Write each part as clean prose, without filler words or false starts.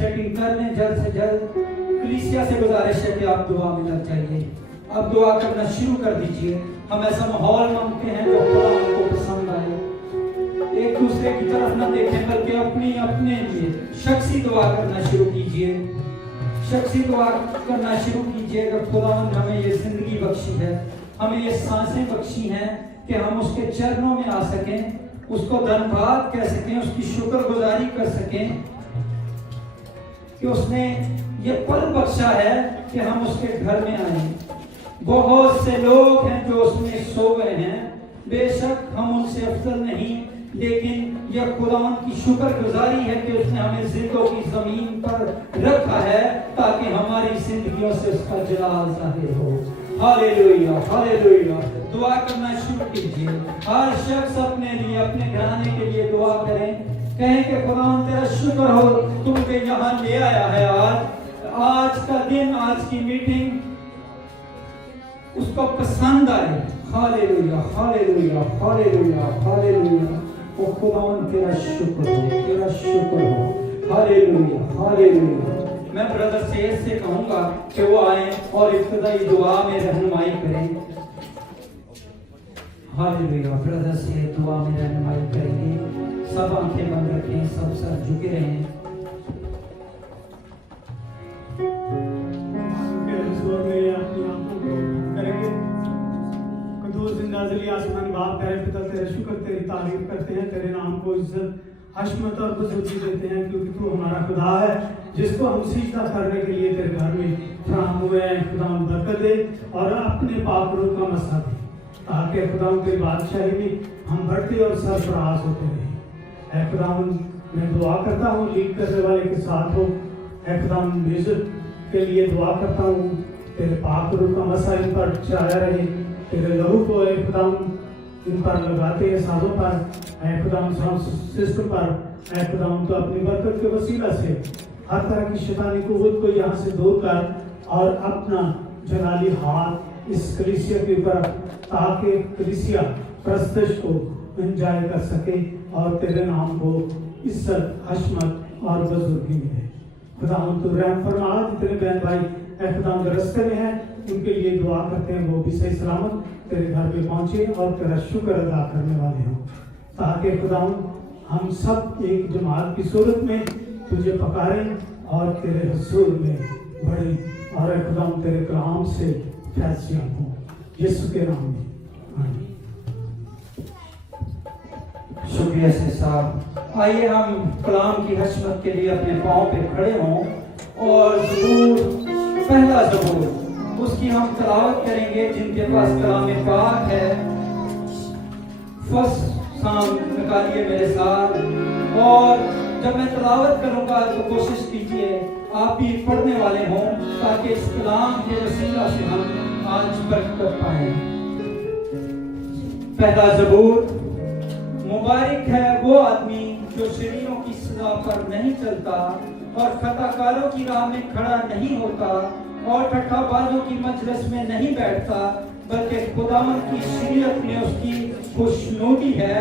Setting कर लें जल्द से जल्द। कलीसिया से गुजारिश है कि आप दुआ में लग जाइए, आप दुआ करना शुरू कर दीजिए। हम ऐसा माहौल मांगते हैं जो खुदा हमको पसंद आए। एक दूसरे की तरफ न देखें बल्कि अपने लिए शख्सी दुआ करना शुरू कीजिए, शख्सी दुआ करना शुरू कीजिए। अगर खुदा ने हमें ये जिंदगी बख्शी है, हमें ये सांसें बख्शी हैं कि हम उसके चरणों में आ सकें, उसको धन्यवाद कह सकें, उसकी शुक्रगुजारी कर सकें कि उसने ये पल बख्शा है कि हम उसके घर में आए। बहुत से लोग हैं जो उसमें सो गए हैं, बेशक हम उनसे अफजल नहीं, लेकिन यह खुदावन की शुक्रगुजारी है कि उसने हमें जिंदों की जमीन पर रखा है ताकि हमारी जिंदगियों से उसका जलाल जाहिर हो। Hallelujah, hallelujah. दुआ करना शुरू कीजिए। हर शख्स अपने लिए, अपने घराने के लिए दुआ करें, कहें कि खुदावन तेरा शुक्र हो तू मुझे यहाँ ले आया है। आज का दिन, आज की मीटिंग उसको पसंद आए। Hallelujah, hallelujah, hallelujah, hallelujah. ओ खुदावन तेरा शुक्र हो, तेरा शुक्र हो। Hallelujah, hallelujah. मैं ब्रदर सेठ से कहूंगा कि वो आए और इब्तिदाई दुआ में रहनुमाई करें। हालेलुया। ब्रदर से दुआ में रहनुमाई करेंगे। सब आंखें बंद रखें, सब सर झुके रहें। आसमानी बाप तेरे पिता तेरे शुक्र तेरी तारीफ करते हैं, तेरे नाम को इज्जत हशमत और बुजुर्गी देते हैं क्योंकि तू हमारा खुदा है जिसको हम सीजदा करने के लिए तेरे घर में फराहम हुए हैं। खुदा बरकत दे और अपने पाक रूह का मसा दे ताकि खुदा तेरी बादशाही में हम बढ़ते और सरफराज होते रहे। ऐ खुदा मैं दुआ करता हूँ लीड करने वाले के साथ हो। ऐ खुदा म्यूजिक के लिए दुआ करता हूँ, तेरे पाक रूह का मसा इन पर छाया रहे, तेरे लहू को ऐ खुदा इन पर लगाते हैं साजों पर, ऐ खुदा साउंड सिस्टम पर। ऐ खुदा तो अपनी बरकत के वसीला से हर तरह की शैतानी कुव्वत को यहाँ से दूर कर और अपना जलाली हाथ इस कलीसिया के ऊपर ताकि कलीसिया प्रस्तश को एंजॉय कर सके और तेरे नाम को इज्जत हशमत और बुजुर्गी मिले। खुदा तो रहम फरमा, जितने बहन भाई ऐ खुदा के रास्ते में हैं उनके लिए दुआ करते हैं वो भी सही सलामत तेरे घर पे पहुंचे और तेरा शुक्र अदा करने वाले हों ताकि खुदा हम सब एक जमात की सूरत में तुझे पकारें और तेरे हुजूर में बड़े और खुदा तेरे कलाम से फैसला हो यीशु के नाम में। शुक्रिया से साहब। आइए हम कलाम की हशमत के लिए अपने पाँव पे खड़े हों और जरूर पहला ज़बूर उसकी हम तलावत करेंगे। जिनके पास कलाम पाक है फर्स्ट शाम निकालिए मेरे साथ, और जब मैं तलावत करूंगा तो कोशिश कीजिए आप भी पढ़ने वाले हों ताकि इस कलाम के वसीला से हम आज बरकत पाएं। पहला ज़बूर। मुबारक है वो आदमी जो शरीरों की सजा पर नहीं चलता और खताकारों की राह में खड़ा नहीं होता और ठट्ठाबाजों की मजलिस में नहीं बैठता, बल्कि खुदावंद की शरीयत में उसकी खुशनुदी है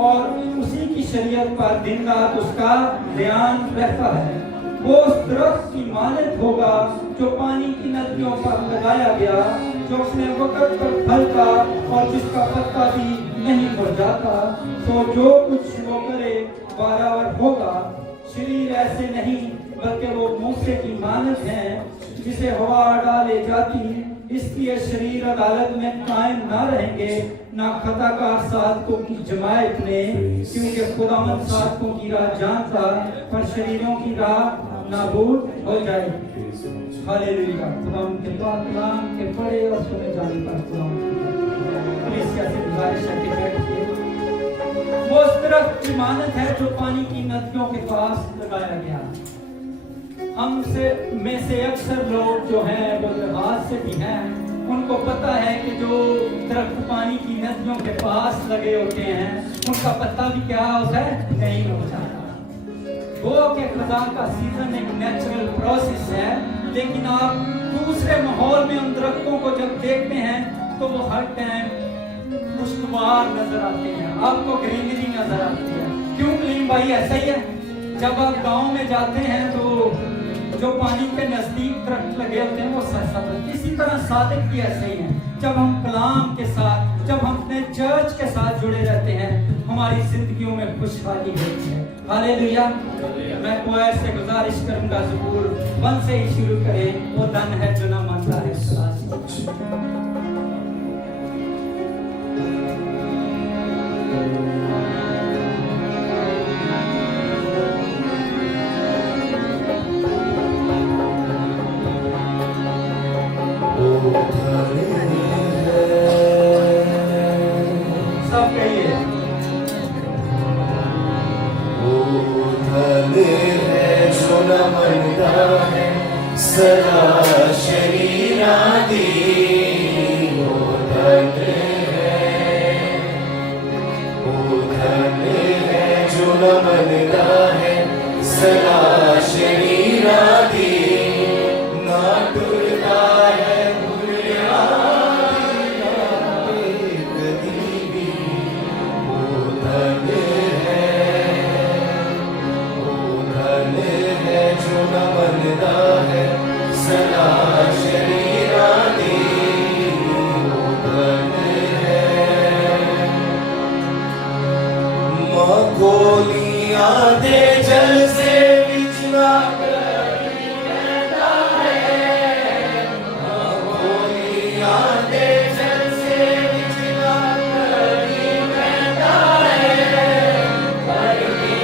और उसी की शरीयत पर दिन रात उसका ध्यान रहता है। वो उस दरख्त की मानद होगा जो पानी की नदियों पर लगाया गया, जो अपने वक्त पर फलता और जिसका पत्ता भी नहीं मुरझाता। तो जो कुछ वो करे बराबर होगा। शरीर ऐसे नहीं बल्कि वो मूसे की मानद है जिसे हवा डाले जाती, इसलिए शरीर अदालत में कायम ना रहेंगे ना खताकार साधकों की जमायत में, क्योंकि खुदावंद साधकों की राह जानता पर शरीरों की राह नाबूद हो जाएगी। हालेलुया। खुदावंद के पाक कलाम के पढ़े और सुने जाने पर खुदावंद कलीसिया से गुजारिश है कि बैठिए। वो उस दरख्त की मानद है जो पानी की नदियों के पास लगाया गया। हमसे में से अक्सर लोग जो हैं वो लिहाज से भी हैं, उनको पता है कि जो दरख्त पानी की नदियों के पास लगे होते हैं उनका पत्ता भी क्या होता है, नहीं हो जाता। वो के खजा का सीजन एक नेचुरल प्रोसेस है, लेकिन आप दूसरे माहौल में उन दरख्तों को जब देखते हैं तो वो हर टाइम खुशगवार नजर आते हैं, आपको ग्रीनरी नजर आती है। क्यों कलीम भाई ऐसा ही है? जब आप गांव में जाते हैं तो जो पानी के नजदीक दरख्त लगे होते हैं वो सब्ज, इसी तरह सादिक भी ऐसे ही हैं। जब हम कलाम के साथ, जब हम अपने चर्च के साथ जुड़े रहते हैं, हमारी जिंदगियों में खुशहाली होती है। हालेलुया। मैं क्वायर से गुजारिश करूंगा ज़बूर 1 से ही शुरू करें। वो धन है जो ना मानता है खलास। सब कहिए जो न मनता है सदा शरीरा दी वो धन है जो न मनता है सदा शरीरा दी ना टूटता है कभी भी वो धन है जो न बनता है सदा शरीरा दी वो धन है। माँ गोलियां दे जल से बिछना करी रहता है। माँ गोलियां दे जल से बिछना करी रहता है। करनी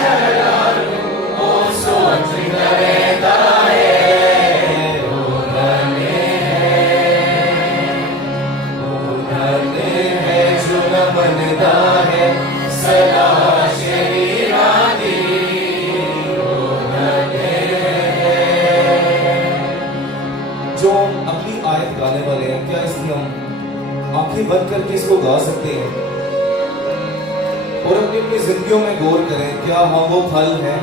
मेरा वो सोच रहता है वो धन है जो न बनता है सदा शरीरा दी वो धन है। जो अगली आयत गाने वाले हैं, क्या इसकी हम आंखें बंद करके इसको गा सकते हैं और अपनी अपनी जिंदगियों में गौर करें, क्या हाँ वो फल है?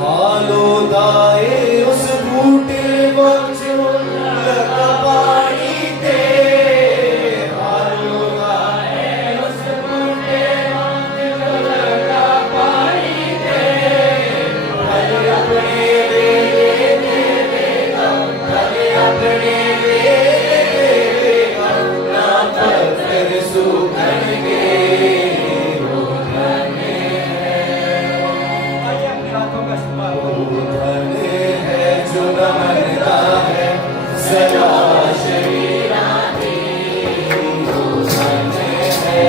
हालो दाए उस बूटे वक्त लगा पानी थे। हालो दाए उस बूटे वक्त लगा पानी थे। फल अपने देगा, फल अपने देगा, ना पत्थर सूखणगे वो धन आइए अपने हाथों का इस्तेमाल करो। वो धन है जो न बनता है सदा शरीरा दी वो धन है।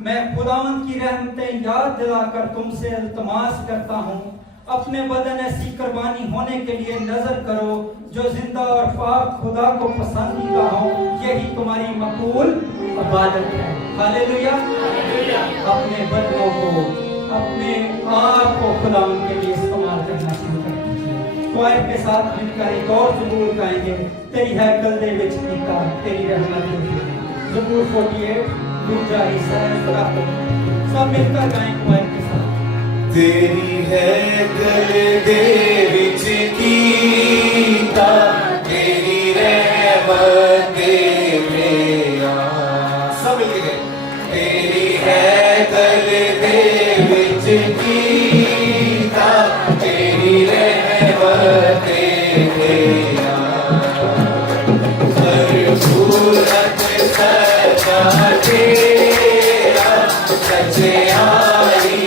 मैं खुदावंद की रहमतें याद दिलाकर तुमसे इल्तमास करता हूँ, अपने बदन ऐसी कुर्बानी होने के लिए नजर करो जो जिंदा और पाक खुदा को पसंदीदा हो। यही तुम्हारी मकबूल इबादत है। हालेलुया। अपने बदनों को, अपने आप को खुदा के लिए इस्तेमाल करना शुरू कर दीजिए। क्वायर के साथ मिलकर एक और ज़बूर गाएंगे, तेरी हैकल दे विच कीता तेरी रहमत होगी। ज़बूर 48 दूसरा हिस्सा है। सब मिलकर गाएं क्वायर के साथ। तेरी हैकल दे विच कीता तेरी रहमत मेरा। सब मिलके तेरी हैकल दे विच कीता तेरी रहमत मेरा। सरसूरत सजा तेरा सच्चाई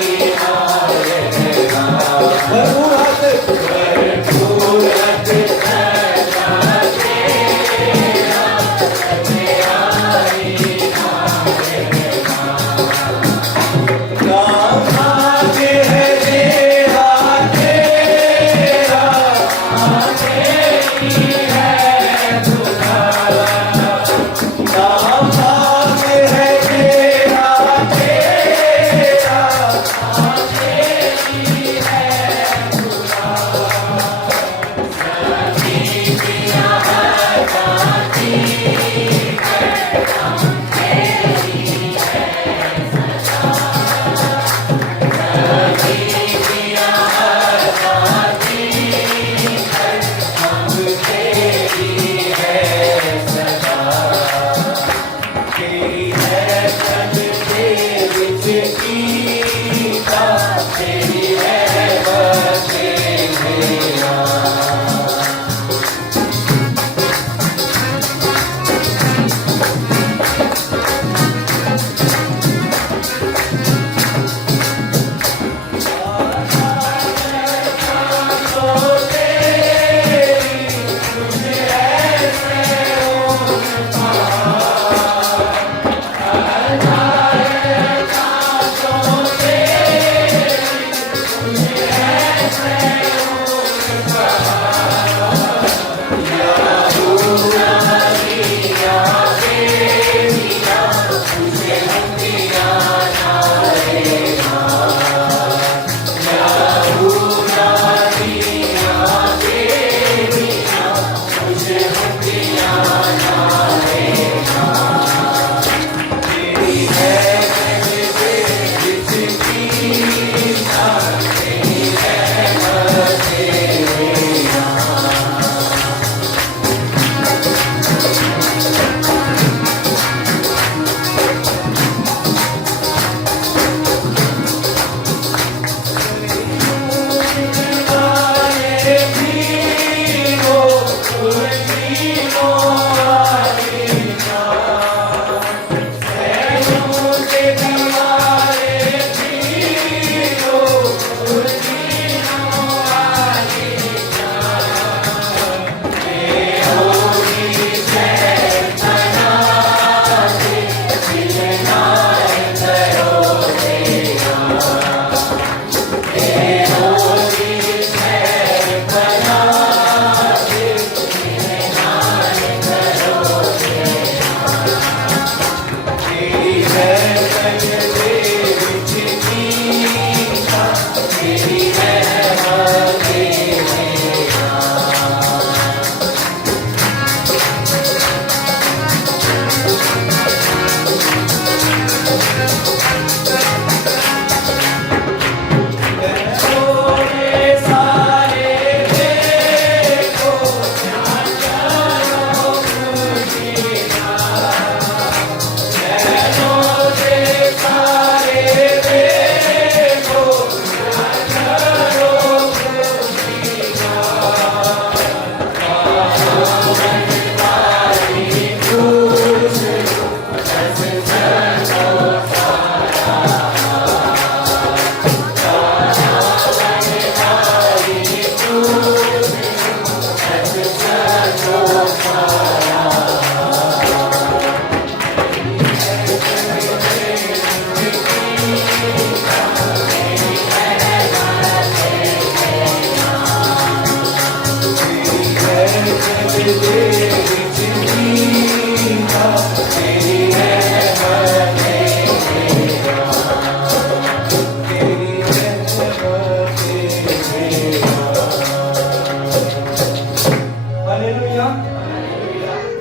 हालेलुया।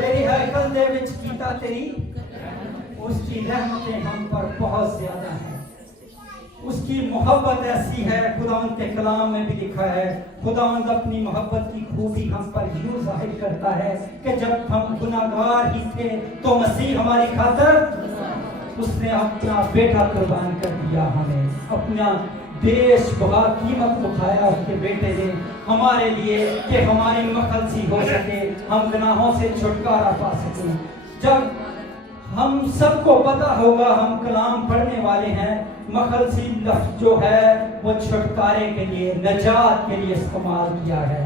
तेरी हैकल दे विच कीता तेरी उसकी रहमतें हम पर बहुत ज्यादा है। उसकी मोहब्बत ऐसी है, खुदावंद के कलाम में भी लिखा है, खुदावंद अपनी मोहब्बत की खूबी हम पर यूं जाहिर करता है कि जब हम गुनाहगार ही थे तो मसीह हमारी खातिर उसने अपना बेटा कुर्बान कर दिया। हमें अपना देश बहुत कीमत उठाया उसके बेटे ने हमारे लिए कि हमारी मखलसी हो सके, हम गुनाहों से छुटकारा पा सकें। जब हम सबको पता होगा, हम कलाम पढ़ने वाले हैं, मखलसी लफ्ज जो है वो छुटकारे के लिए, नजात के लिए इस्तेमाल किया है।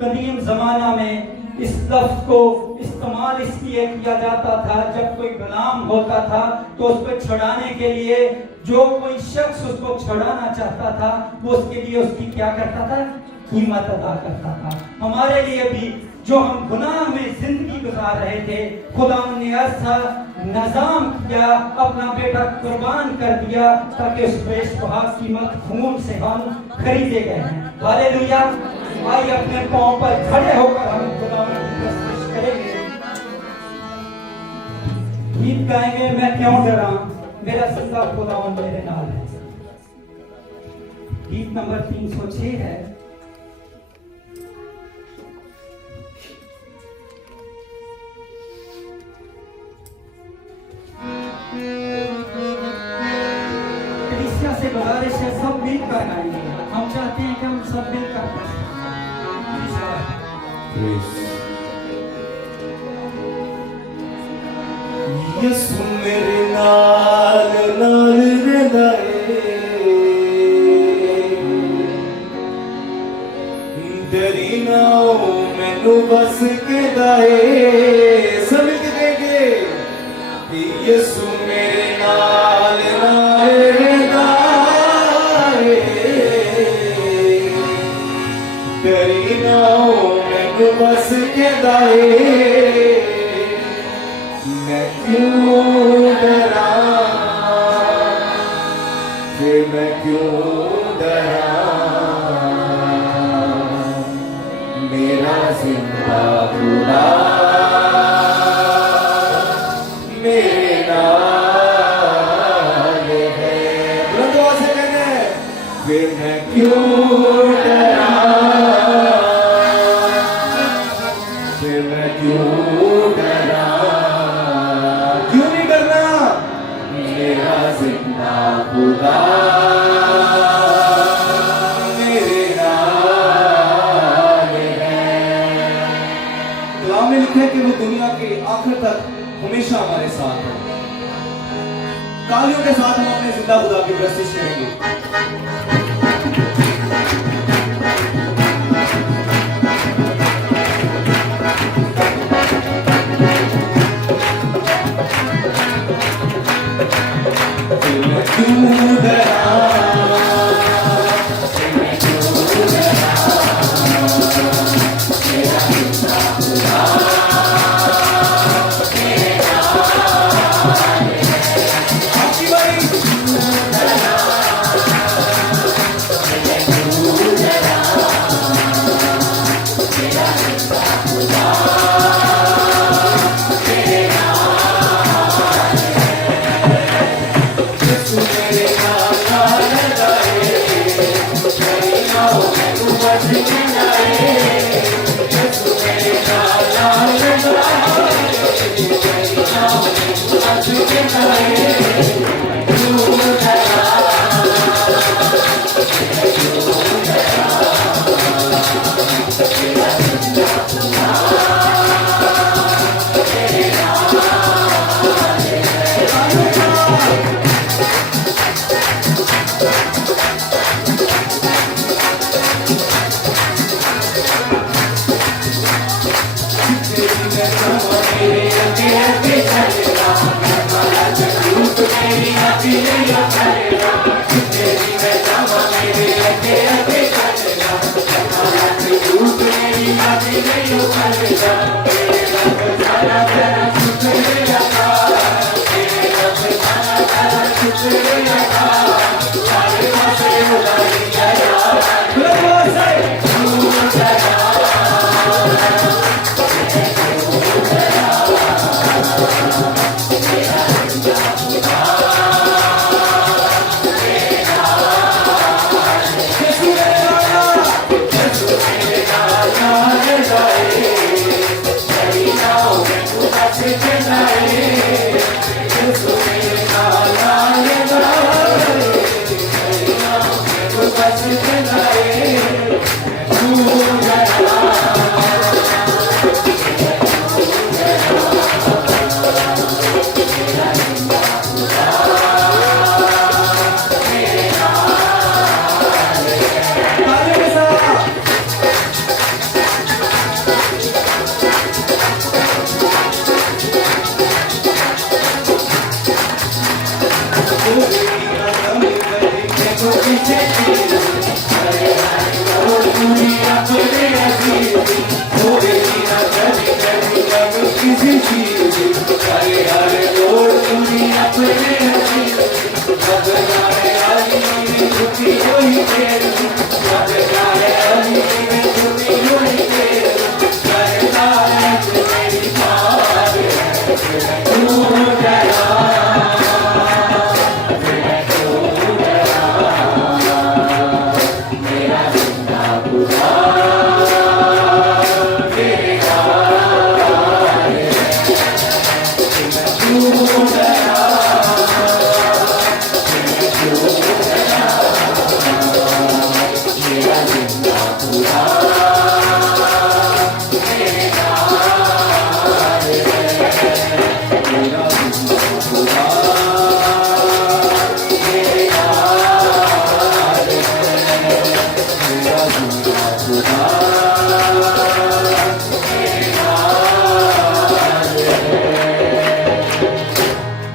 कदीम जमाना में इस लफ्ज को इस्तेमाल इसलिए किया जाता था जब कोई गुलाम होता था तो उसको छुड़ाने के लिए जो कोई शख्स उसको छुड़ाना चाहता था वो उसके लिए उसकी क्या करता था, कीमत अदा करता था। हमारे लिए भी जो हम गुनाह में जिंदगी गुजार रहे थे, खुदा ने ऐसा निजाम किया, अपना बेटा कुर्बान कर दिया ताकि उस बेशबहा कीमत खून से हम खरीदे गए हैं। हालेलुया। आइए अपने पांव पर खड़े होकर हम खुदा की प्रशंसा करेंगे, गीत गाएंगे, मैं क्यों डरा मेरा जिंदा खुदा मेरे नाल है। गीत नंबर 306 है। से गुजारिश है सब मिलकर गाएंगे। हम चाहते हैं कि हम सब मिलकर यीशु मेरे नाल नाल रहंदा ए, डरी ना हो मैनू बस के दाए। समझ देंगे यीशु मेरे नाल नाल रहंदा ए, डरी ना हो मैनू बस के दाए। मैं क्यों डरा, फिर मैं क्यों डरा, मेरा जिंदा खुदा मेरे नाल है। बुलंद आवाज से कहते हैं, फिर मैं क्यों डरा, फिर मैं क्यों डरा, खुदा मेरे नाल है। कलाम में लिखा है कि वो दुनिया के आखिर तक हमेशा हमारे साथ है। तालियों के साथ हम अपने जिंदा खुदा की प्रस्तुति करेंगे। क्यों डरा, मेरा जिंदा खुदा मेरे नाल है। आपकी बारी। क्यों डरा, क्यों डरा, मेरा जिंदा खुदा मेरे नाल है। यीशु मेरे नाल लगाए, डरी ना हो मैनू बस के दाए। यीशु मेरे नाल लगाए, डरी ना हो मैनू बस के दाए। क्यों डरा, क्यों डरा, मेरा जिंदा खुदा मेरे नाल है।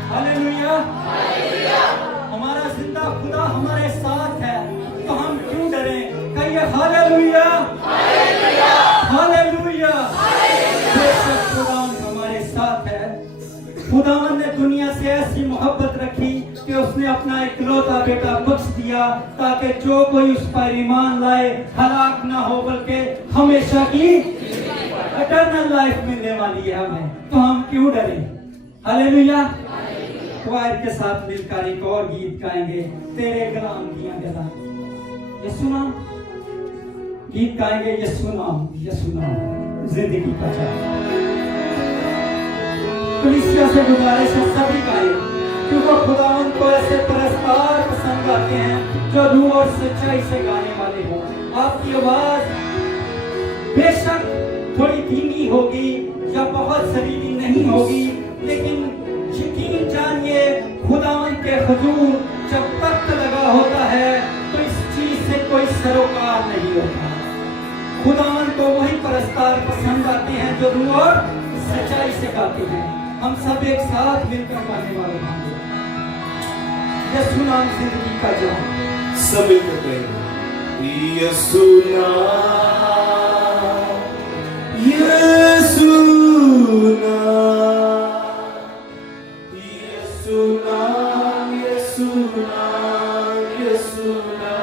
हालेलुया। हमारा जिंदा खुदा हमारे साथ है, तो हम क्यों डरें? कहिए हालेलुया, हालेलुया। बेशक खुदावंद हमारे साथ है। खुदावंद ने दुनिया से ऐसी मोहब्बत रखी कि उसने अपना इकलौता बेटा बख्श दिया, ताकि जो कोई उस पर ईमान लाए हलाक ना हो, बल्कि हमेशा की इटर्नल लाइफ मिलने वाली है हमें। तो हम क्यों डरें? हालेलुया। क्वायर के साथ मिलकर एक और गीत गाएंगे, तेरे गुलाम दिया गला। यीशु नाम गीत गाएंगे, यीशु नाम, यीशु नाम जिंदगी का चाव। कलीसिया से गुजारिश है सभी गाएं, क्योंकि खुदावंद को ऐसे परस्तार पसंद आते हैं जो रूह और सच्चाई से गाने वाले हो। आपकी आवाज बेशक थोड़ी धीमी होगी या बहुत शरीरी नहीं होगी, लेकिन यकीन जानिए खुदावंद के हुजूर जब तख्त लगा होता है तो इस चीज से कोई सरोकार नहीं होता। खुदावंद को वही परस्तार पसंद आते हैं जो रूह और सच्चाई से गाते हैं। हम सब एक साथ मिलकर गाने वाले होंगे, यीशु नाम जिंदगी का जाम। सब मिलकर कहेंगे, यीशु नाम, यीशु नाम, यीशु नाम, यीशु नाम, यीशु नाम,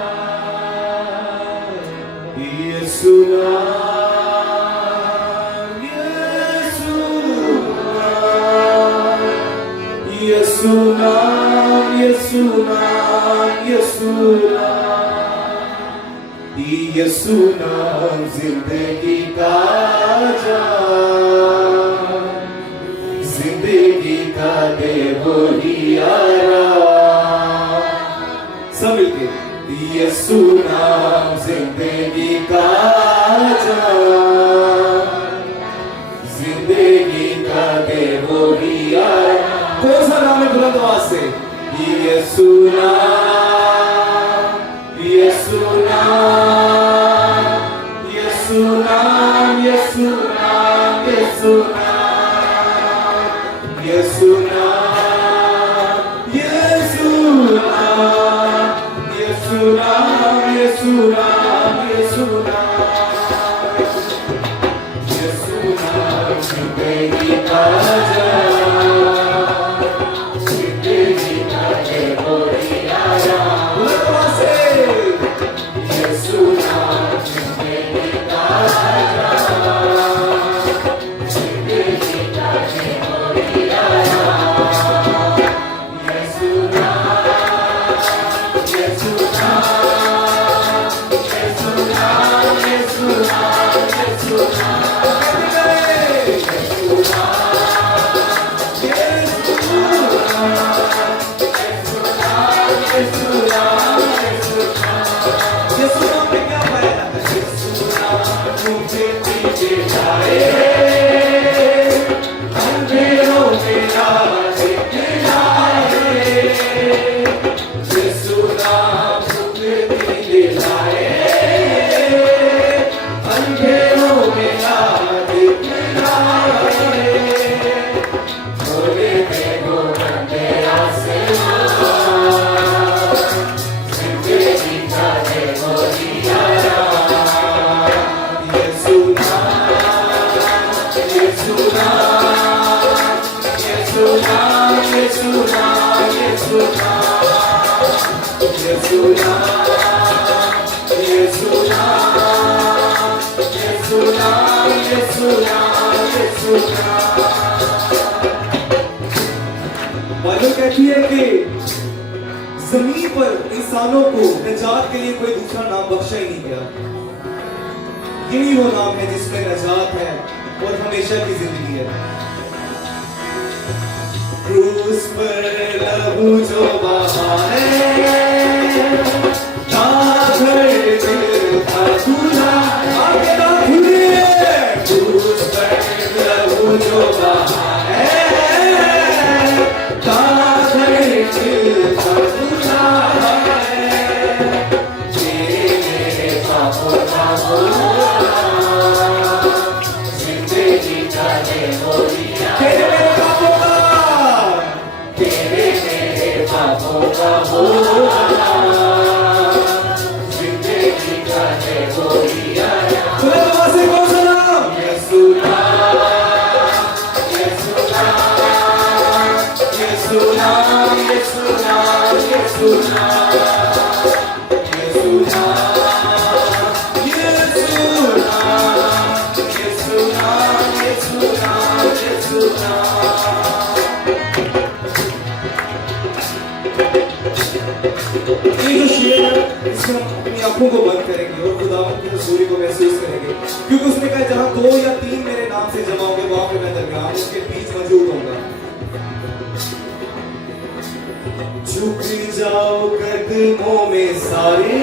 यीशु नाम, यीशु नाम, यीशु नाम, यीशु नाम, यीशु नाम जिंदगी का जाम, जिंदगी का दे वही आराम। सब मिलके यीशु नाम जिंदगी का जाम, जिंदगी का दे वही आराम। कौन सा नाम है बुलंद आवाज से? यीशु नाम, यीशु नाम, यीशु नाम, यीशु नाम, यीशु नाम, यीशु नाम, यीशु नाम, यीशु नाम, यीशु नाम, यीशु नाम, यीशु नाम जिंदगी का जाम, यीशु नाम, यीशु नाम, यीशु नाम, यीशु नाम, यीशु नाम, यीशु नाम, यीशु नाम। बाइबल कहती है कि जमीन पर इंसानों को निजात के लिए कोई दूसरा नाम बख्शा ही नहीं गया। यही वो नाम है जिसमें निजात है और हमेशा की जिंदगी है। क्रूस पर लहू जो बहा है, आगे ना भूलिए, क्रूस पर लहू जो बहा है, अपनी आंखों को बंद करेंगे और खुदावंद की हजूरी को महसूस करेंगे, क्योंकि उसने कहा जहां 2 या 3 मेरे नाम से जमा होंगे वहां पे मैं दरमियान उनके बीच मौजूद होऊंगा। झुक जाओ कदमों में सारे,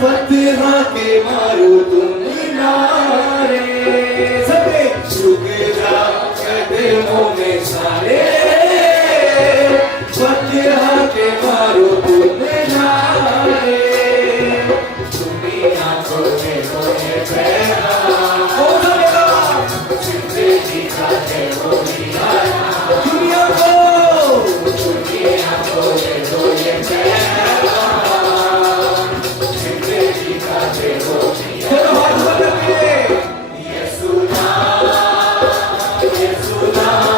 फतहा के मारो तुम नारे, सबे झुक जाओ कदमों में सारे, फतहा के मारो तुम नारे, दुनिया को देखो ये पैगाम, जिंदगी का है वो दुनिया को देखो ये पैगाम, जिंदगी का है वो यीशु नाम, यीशु नाम,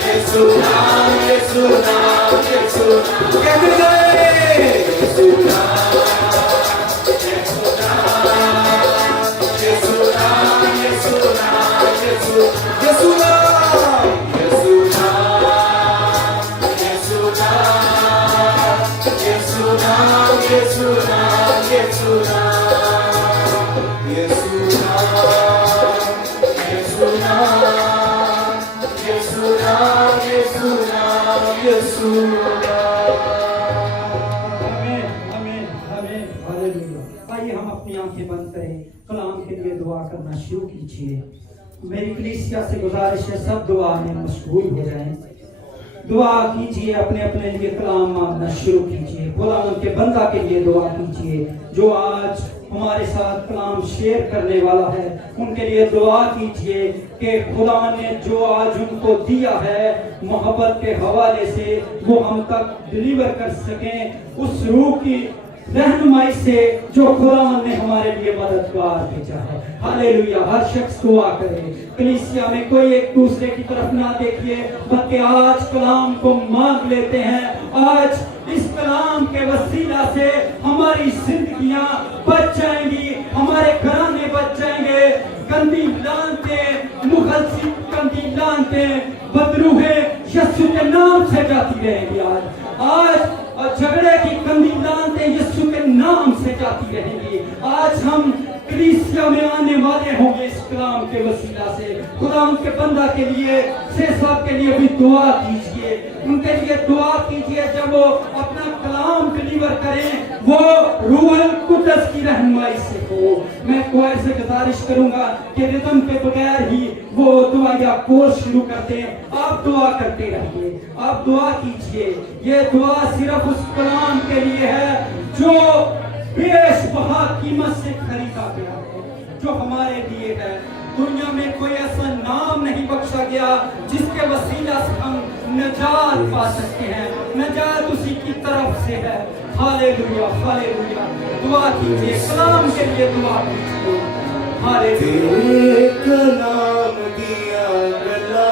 यीशु नाम, यीशु नाम, यीशु नाम, कहते जाए यीशु नाम, यीशु नाम, यीशु नाम, यीशु नाम, यीशु यीशु नाम, यीशु नाम, यीशु नाम, यीशु नाम, यीशु नाम, यीशु नाम, यीशु नाम, यीशु नाम, यीशु नाम, यीशु नाम, यीशु आमीन, आमीन, आमीन, हालेलुया। आइए हम अपनी आंखें बंद करें, कलाम के लिए दुआ करना शुरू कीजिए। मेरी कलीसिया से गुजारिश है सब दुआ में मशगूल हो जाएं। दुआ कीजिए, अपने अपने लिए कलाम मांगना शुरू कीजिए। खुदावंद के बंदा के लिए दुआ कीजिए जो आज हमारे साथ कलाम शेयर करने वाला है, उनके लिए दुआ कीजिए कि खुदावंद ने जो आज उनको दिया है मोहब्बत के हवाले से वो हम तक डिलीवर कर सकें, उस रूह की रहनुमाई से जो खुदावंद ने हमारे लिए मददगार भेजा है। हालेलुया। हर शख्स दुआ करे, कलीसिया में कोई एक दूसरे की तरफ ना देखिए, बल्कि आज कलाम को मांग लेते हैं। आज इस कलाम के वसीला से हमारी जिंदगियां बच जाएंगी, हमारे घराने बच जाएंगे। गंदी लानतें, मुखलसी गंदी लानतें, बदरूहें यीशु के नाम से जाती रहेंगी। आज और झगड़े की गंदी लानतें यीशु के नाम से जाती रहेंगी। आज हम कलीसिया में आने वाले होंगे इस कलाम के वसीला से। खुदा उनके बंदा के लिए, से साहब के लिए भी दुआ कीजिए, उनके लिए दुआ कीजिए। जब वो अपना कलाम डिलीवर करें वो रूहुल कुद्दस की रहनुमाई से हो। मैं क्वायर से गुजारिश करूंगा कि रिदम के बगैर ही वो दुआ या कोर्स शुरू करते हैं। आप दुआ करते रहिए, आप दुआ कीजिए। ये दुआ सिर्फ उस कलाम के लिए है जो बेशबहा कीमत से खरीदा गया है, जो हमारे लिए है। दुनिया में कोई ऐसा नाम नहीं बख्शा गया जिसके वसीला से हम नजात पा सकते हैं। नजात उसी की तरफ से है। Hallelujah, hallelujah. दुआ कीजिए, कलाम के लिए दुआ कीजिए। हालेलुया। तेरे कलाम दिया गला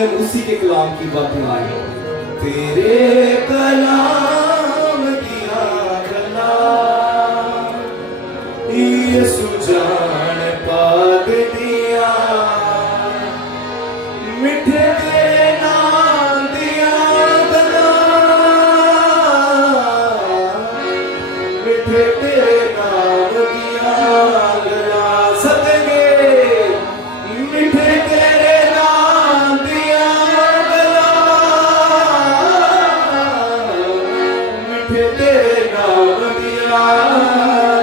यकीनन उसी के कलाम की बातें हैं। तेरे कलाम दिया गला यीशु जान पाग दिया, मिठे तेरे नाम दिया गला, मिठे तेरे नाम दिया गला, सदके मिठे तेरे नाम दिया गला, मिठे तेरे नाम दिया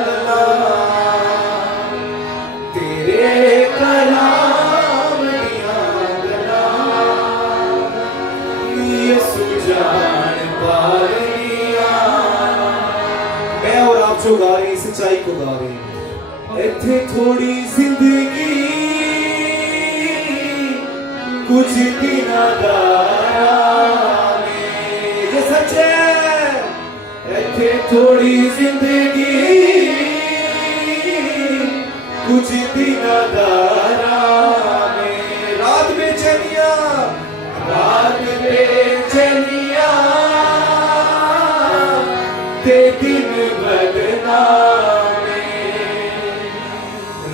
गला, तेरे कलाम दिया गला यीशु जान पा लिया। मैं और आप जो गा रहे हैं सच्चाई को गा रहे हैं। इतने थोड़ी जिंदगी कुछ दिन ये सच है। इतने थोड़ी जिंदगी कुछ दिन रात बेचैनिया, रात बेचैनिया ते दिन बदनामे,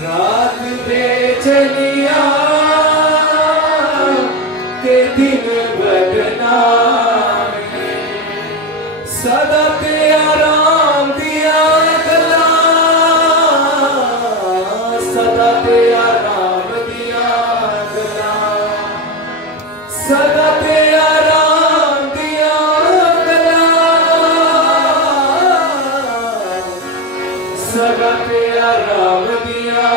रात बेचैनिया ते दिन बदनामे, सदा ते आराम दिया गला, सदा ते आराम दिया गला, सदा ते आराम दिया गला, सदा ते आराम दिया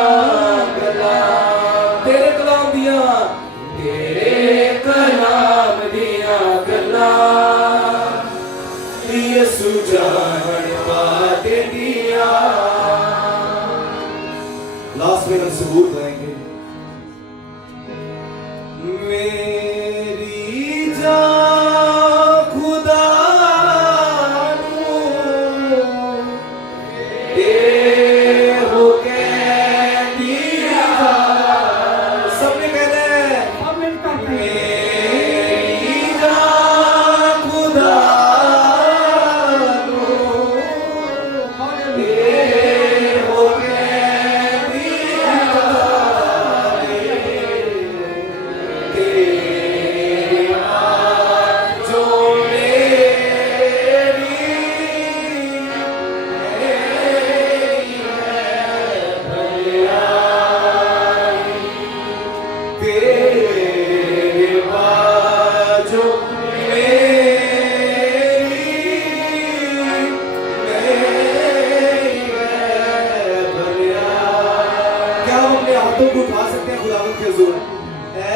गला, तेरे कलाम दिया, तेरे कलाम दिया गला यीशु जान पा दिया। लास्ट में हम सबूत गाएंगे। मेरी जान खुदा ए हो कह दिया, सबने कहना है अब मिलता है। मेरी जान खुदा ए हो कह दिया, तेरे हाथ जो मेरी तेरे बाजो क्या हम अपने हाथों को उठा सकते हैं खुदावंद के हुजूर? ऐ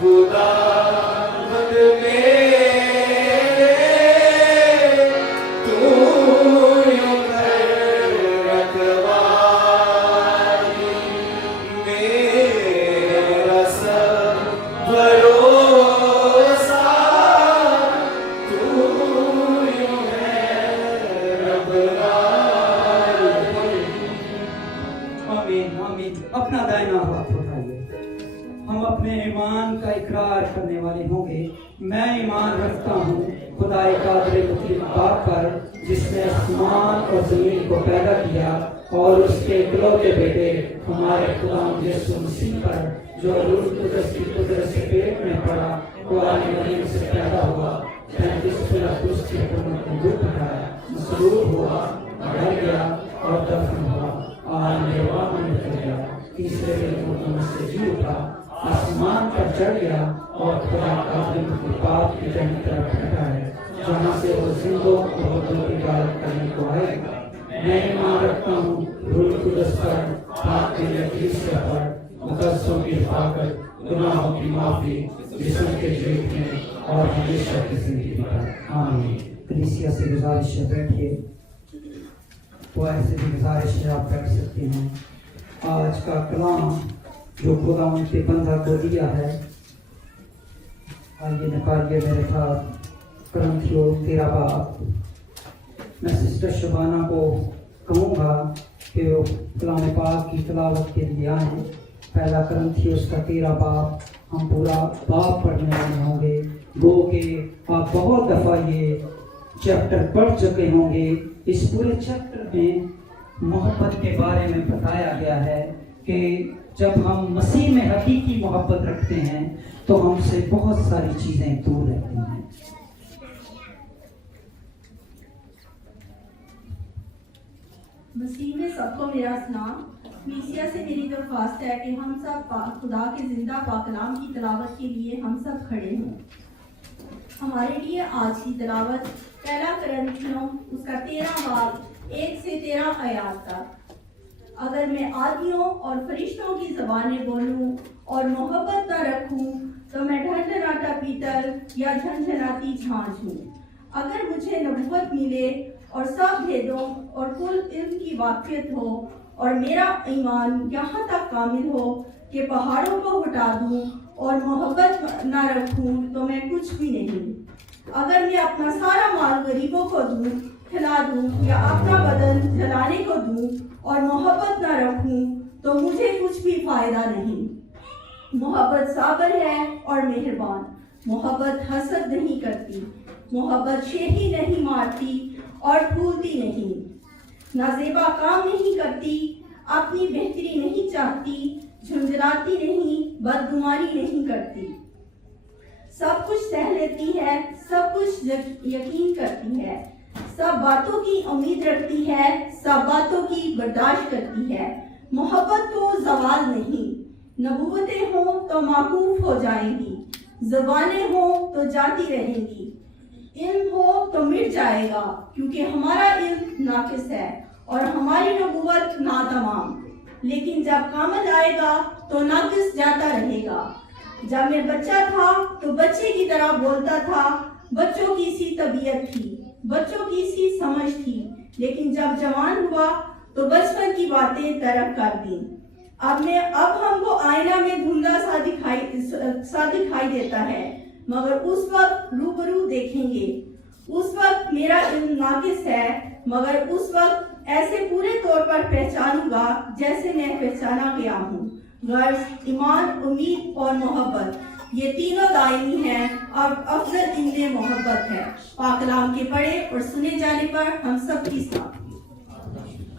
खुदावंद मेरे, तू यूं कर रखवाली, मेरा सब भरोसा तू यूं है रखवाली। आमीन आमीन। अपना दाहिना हाथ उठाइए। हम अपने ईमान का इकरार करने वाले होंगे। मैं ईमान रखता हूँ खुदाए कादिर मुतलक बाप पर, जिसने आसमान और जमीन को पैदा किया, और उसके इकलौते बेटे हमारे खुदा यीशु मसीह पर, जो रूह कुदस की कुदरत से पेट में पड़ा, कुआरी मरियम से पैदा हुआ, 35 क्रूस की हुकूमत में दुख उठाया, मसलूब हुआ, मर गया और दफन हुआ, आज निर्वाण में उतर गया, तीसरे दिन मुर्दों में से जी उठा, आसमान पर चढ़ गया और खुदा का बाप की जन्नत तरफ बैठा है, जहाँ से वो जिंदों और मुर्दों की इबादत करने को आएगा। मैं ईमान रखता हूँ रूह कुदस पर, पाक दिल कलीसिया पर, मुकद्दसों की हिफाजत, गुनाहों की माफी, जिस्म के जीतने और हमेशा की जिंदगी पर। आमीन। कलीसिया से गुजारिश है बैठिए, तो ऐसे भी गुजारिश है आप बैठ सकते हैं। आज का कलाम जो खुदा उनके बंदा को दिया है, आइए निकालिए मेरे साथ करंथियों 13 बाब। मैं सिस्टर शबाना को कहूँगा कि वो कलाम पाक की तिलावत के लिए आए। पहला करंथियों उसका 13 बाब हम पूरा बाप पढ़ने वाले होंगे। गो के आप बहुत दफ़ा ये चैप्टर पढ़ चुके होंगे। इस पूरे चैप्टर में मोहब्बत के बारे में बताया गया है कि जब हम मसीह में हकीकी मोहब्बत रखते हैं तो हमसे बहुत सारी चीज़ें दूर रहती हैं। मसीह में सबको मेरा सलाम। मीसिया से मेरी दरख्वास्त है कि हम सब खुदा के जिंदा पाकलाम की तलावत के लिए हम सब खड़े हों। हमारे लिए आज की तलावत पहला कुरिन्थियों उसका 13 बाब 1 से 13 आयात तक। अगर मैं आदमियों और फरिश्तों की ज़बानें बोलूं और मोहब्बत न रखूं तो मैं ढनढनाता पीतल या झनझनाती झांझ हूँ। अगर मुझे नबूवत मिले और सब भेदों और कुल इल्म की वाक़ियत हो और मेरा ईमान यहाँ तक कामिल हो कि पहाड़ों को हटा दूँ और मोहब्बत न रखूँ तो मैं कुछ भी नहीं। अगर मैं अपना सारा माल गरीबों को दूँ, खिला दूँ या अपना बदन जलाने को दूँ और मोहब्बत न रखूँ तो मुझे कुछ भी फायदा नहीं। मोहब्बत साबर है और मेहरबान। मोहब्बत हसद नहीं करती। मोहब्बत शेही नहीं मारती और फूलती नहीं। नाजेबा काम नहीं करती, अपनी बेहतरी नहीं चाहती, झुंझलाती नहीं, बदगुमानी नहीं करती। सब कुछ सह लेती है, सब कुछ यकीन करती है, सब बातों की उम्मीद रखती है, सब बातों की बर्दाश्त करती है। मोहब्बत को जवाल नहीं। नबूवतें हो तो माकूफ हो जाएंगी, ज़बानें हो तो जाती रहेंगी, इल्म हो तो मिट जाएगा, क्योंकि हमारा इल्म नाकिस है और हमारी नबूवत नातमाम। लेकिन जब कामिल आएगा तो नाकिस जाता रहेगा। जब मैं बच्चा था तो बच्चे की तरह बोलता था। बच्चों की सी तबीयत थी, बच्चों की सी समझ थी। लेकिन जब जवान हुआ तो बचपन की बातें तरक कर दी। अब हमको आईना में धुंधला सा दिखाई देता है, मगर उस वक्त रूबरू देखेंगे। उस वक्त मेरा इल्म नाकिस है, मगर उस वक्त ऐसे पूरे तौर पर पहचानूंगा जैसे मैं पहचाना गया हूँ। गर्ज, ईमान, उम्मीद और मोहब्बत, ये तीनों दायमी हैं और अफजल इनमें मोहब्बत है। पाकलाम के पढ़े और सुने जाने पर हम सब की साथ।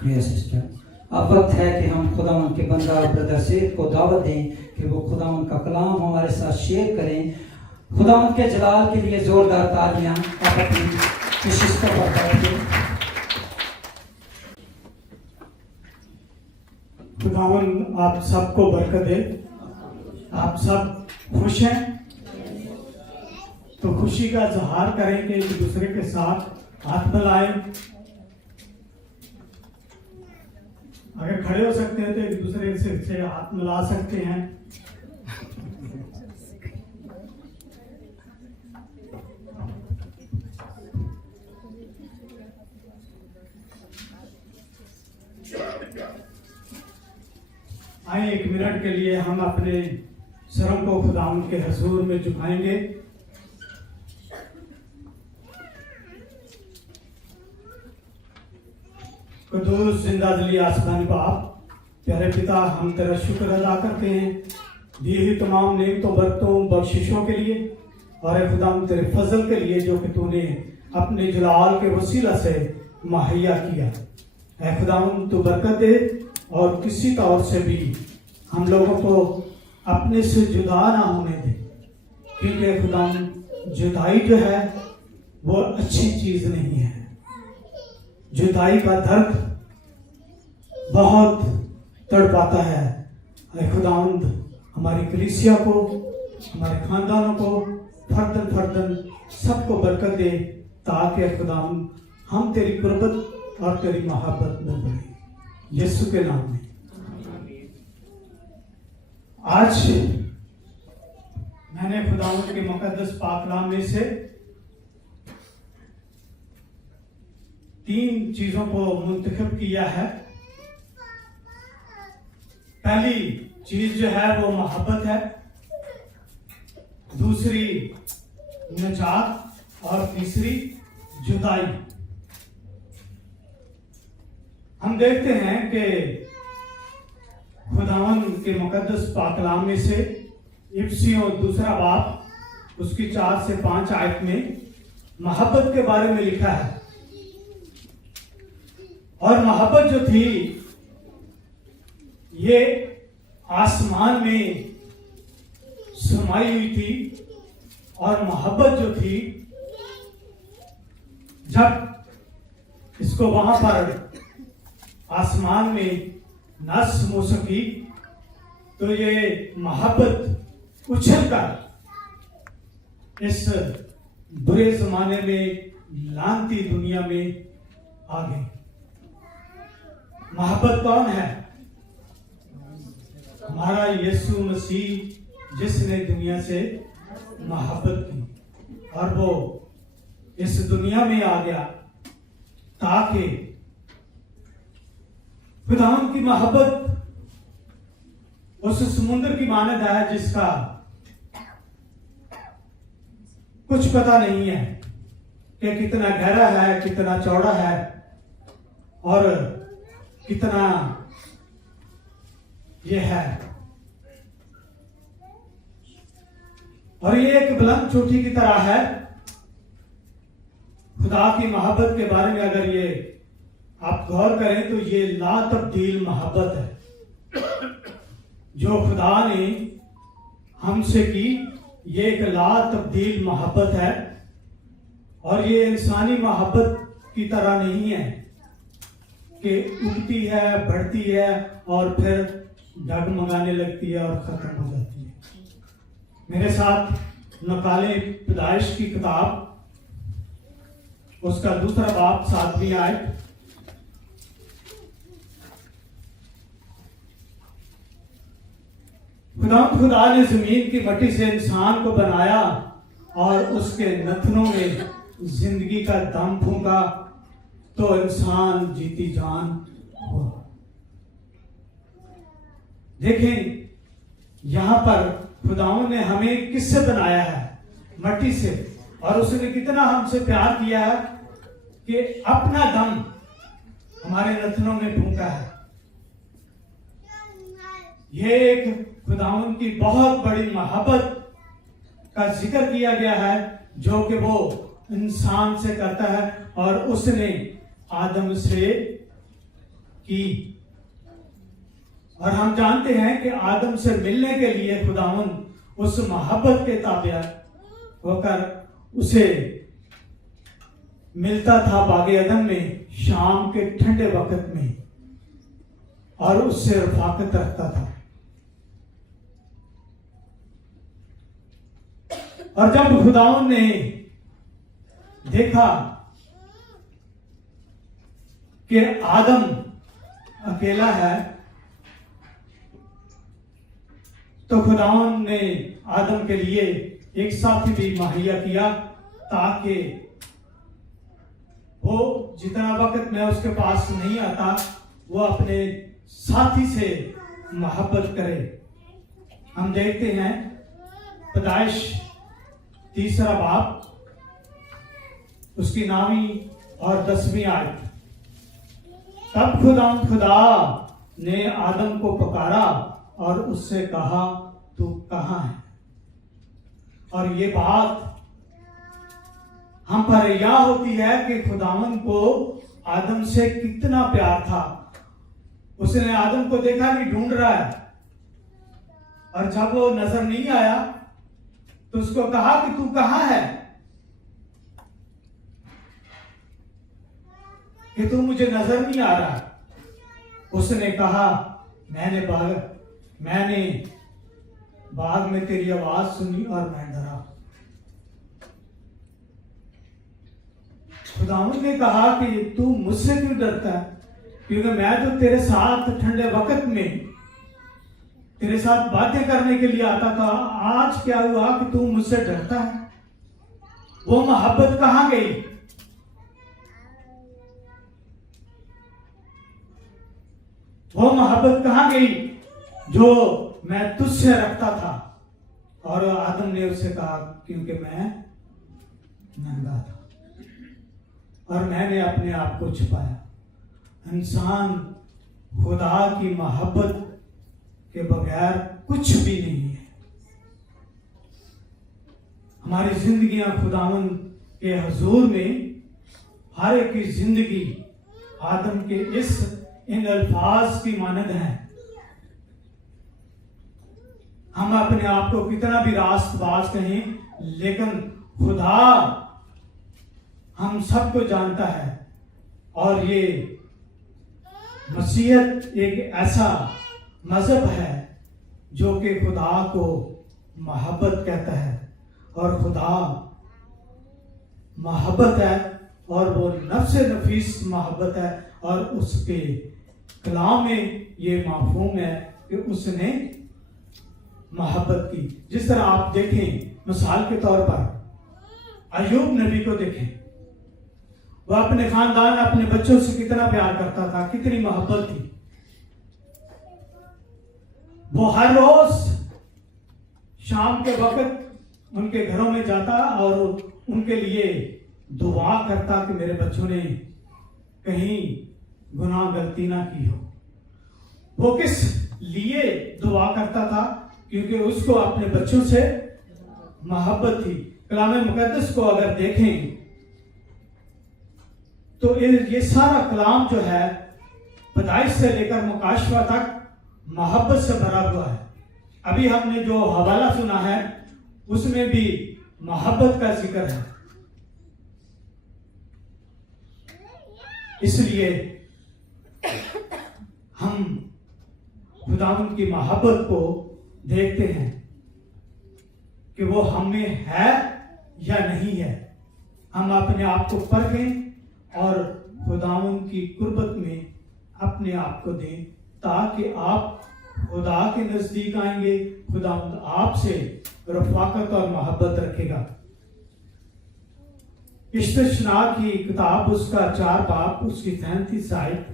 सिस्टर, अब वक्त है कि हम खुदावंद के बंदा ब्रदर सैयद को दावत दें कि वो खुदावंद का कलाम हमारे साथ शेयर करें। खुदावंद के जलाल के लिए जोरदार तालियां। आप अपनी विशिष्टता पर बैठिए। खुदावंद आप सबको बरकत दे। आप सब खुश हैं तो खुशी का इजहार करें कि एक दूसरे के साथ हाथ मिलाएं। अगर खड़े हो सकते हैं तो एक दूसरे से हाथ मिला सकते हैं। आए 1 मिनट के लिए हम अपने सरों को खुदावंद के हुजूर में झुकाएंगे। कुदूस जिंदा दिली आसमानी बाप, प्यारे पिता, हम तेरा शुक्र अदा करते हैं दी हुई तमाम नेमतों, बरकतों, बख्शिशों के लिए और खुदावंद तेरे फजल के लिए जो कि तूने अपने जलाल के वसीला से मुहैया किया। ऐ खुदावंद तू बरकत दे और किसी तौर से भी हम लोगों को अपने से जुदा ना होने दे, क्योंकि खुदावंद जुदाई जो है वो अच्छी चीज नहीं है। जुदाई का दर्द बहुत तड़पाता है। ऐ खुदावंद हमारी कलीसिया को, हमारे खानदानों को फर्दन फर्दन सबको बरकत दे, ताकि खुदावंद हम तेरी कुर्बत और तेरी मोहब्बत में बढ़े। यीशु के नाम में। आज मैंने खुदावंद के मुकद्दस पाकलाम में से 3 चीजों को मुंतखब किया है। पहली चीज जो है वो मोहब्बत है, दूसरी नजात और तीसरी जुदाई। हम देखते हैं कि खुदावंद के मुकद्दस पाकलाम में से इफ्सियों 2 बाब उसकी 4 से 5 आयत में मोहब्बत के बारे में लिखा है। और मोहब्बत जो थी ये आसमान में समाई हुई थी। और मोहब्बत जो थी जब इसको वहां पर आसमान में न समा सकी तो ये मोहब्बत उछल कर इस बुरे जमाने में लानती दुनिया में आ गई। मोहब्बत कौन है? हमारा यीशु मसीह जिसने दुनिया से मोहब्बत की और वो इस दुनिया में आ गया ताकि खुदावंद की मोहब्बत उस समुद्र की मानद है जिसका कुछ पता नहीं है कि कितना गहरा है, कितना चौड़ा है और कितना यह है। और ये एक बुलंद चोटी की तरह है। खुदा की मोहब्बत के बारे में अगर ये आप गौर करें तो ये ला तब्दील मोहब्बत है जो खुदा ने हमसे की। ये एक ला तब्दील मोहब्बत है और ये इंसानी मोहब्बत की तरह नहीं है कि उगती है, बढ़ती है और फिर डगमगाने लगती है और खत्म हो जाती है। मेरे साथ नकाले पैदाइश की किताब उसका 2 बाब 7वीं आयत। खुदा ने जमीन की मट्टी से इंसान को बनाया और उसके नथनों में जिंदगी का दम फूंका तो इंसान जीती जान हुआ। देखें यहां पर खुदाओं ने हमें किससे बनाया है? मट्टी से। और उसने कितना हमसे प्यार किया है कि अपना दम हमारे नथनों में फूंका है। यह एक खुदावंद की बहुत बड़ी मोहब्बत का जिक्र किया गया है जो कि वो इंसान से करता है और उसने आदम से की। और हम जानते हैं कि आदम से मिलने के लिए खुदावंद उस मोहब्बत के ताबे होकर उसे मिलता था बागे अदन में शाम के ठंडे वक्त में और उससे रफाकत रखता था। और जब खुदावंद ने देखा कि आदम अकेला है तो खुदावंद ने आदम के लिए एक साथी भी मुहैया किया ताकि वो जितना वक्त में उसके पास नहीं आता वो अपने साथी से मोहब्बत करे। हम देखते हैं पैदाइश 3 बाब उसकी 9वीं और 10वीं आयत। तब खुदा ने आदम को पुकारा और उससे कहा तू कहां है? और ये बात हम पर यह होती है कि खुदावंद को आदम से कितना प्यार था। उसने आदम को देखा कि ढूंढ रहा है और जब वो नजर नहीं आया तो उसको कहा कि तू कहां है, कि तू मुझे नजर नहीं आ रहा। उसने कहा मैंने बाग में तेरी आवाज सुनी और मैं डरा। खुदावंद ने कहा कि तू मुझसे क्यों डरता है? क्योंकि मैं तो तेरे साथ ठंडे वक्त में तेरे साथ बातें करने के लिए आता था। आज क्या हुआ कि तू मुझसे डरता है? वो मोहब्बत कहां गई? वो मोहब्बत कहां गई जो मैं तुझसे रखता था? और आदम ने उससे कहा क्योंकि मैं नंगा था और मैंने अपने आप को छुपाया। इंसान खुदा की मोहब्बत के बगैर कुछ भी नहीं है। हमारी जिंदगियां खुदावन के हजूर में, हर एक की जिंदगी आदम के इन अल्फाज की मानद है। हम अपने आप को कितना भी रास्तबाज कहें, लेकिन खुदा हम सबको जानता है। और ये मसीहत एक ऐसा मजहब है जो कि खुदा को मोहब्बत कहता है, और खुदा मोहब्बत है और वो नफ्स नफीस मोहब्बत है। और उसके कलाम में ये माफूम है कि उसने मोहब्बत की। जिस तरह आप देखें, मिसाल के तौर पर अय्यूब नबी को देखें, वह अपने खानदान, अपने बच्चों से कितना प्यार करता था, कितनी मोहब्बत थी। वो हर रोज शाम के वक्त उनके घरों में जाता और उनके लिए दुआ करता कि मेरे बच्चों ने कहीं गुनाह गलती ना की हो। वो किस लिए दुआ करता था? क्योंकि उसको अपने बच्चों से मोहब्बत थी। कलाम मुकद्दस को अगर देखें तो ये सारा कलाम जो है पैदाइश से लेकर मुकाशवा तक मोहब्बत से भरा हुआ है। अभी हमने जो हवाला सुना है उसमें भी मोहब्बत का जिक्र है। इसलिए हम खुदावंद की मोहब्बत को देखते हैं कि वो हमें है या नहीं है। हम अपने आप को परखें और खुदावंद की कुर्बत में अपने आप को दें, ताकि आप खुदा के नजदीक आएंगे। खुदावंद आपसे रफाकत और मोहब्बत रखेगा। इस्तिशना की किताब, उसका 4 बाब, उसकी 33 आयत,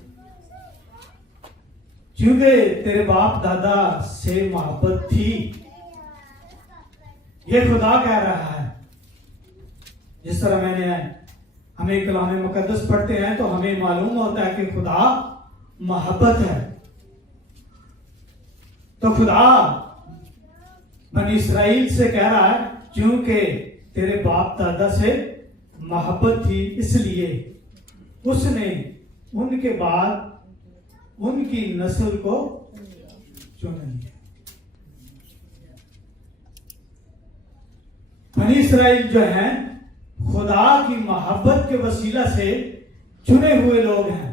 क्योंकि तेरे बाप दादा से मोहब्बत थी, ये खुदा कह रहा है। जिस तरह हमें कलाम मुकद्दस पढ़ते हैं तो हमें मालूम होता है कि खुदा मोहब्बत है। तो खुदा बनी इस्राइल से कह रहा है, क्योंकि तेरे बाप दादा से मोहब्बत थी, इसलिए उसने उनके बाद उनकी नस्ल को चुन लिया। बनी इस्राइल जो हैं खुदा की मोहब्बत के वसीला से चुने हुए लोग हैं।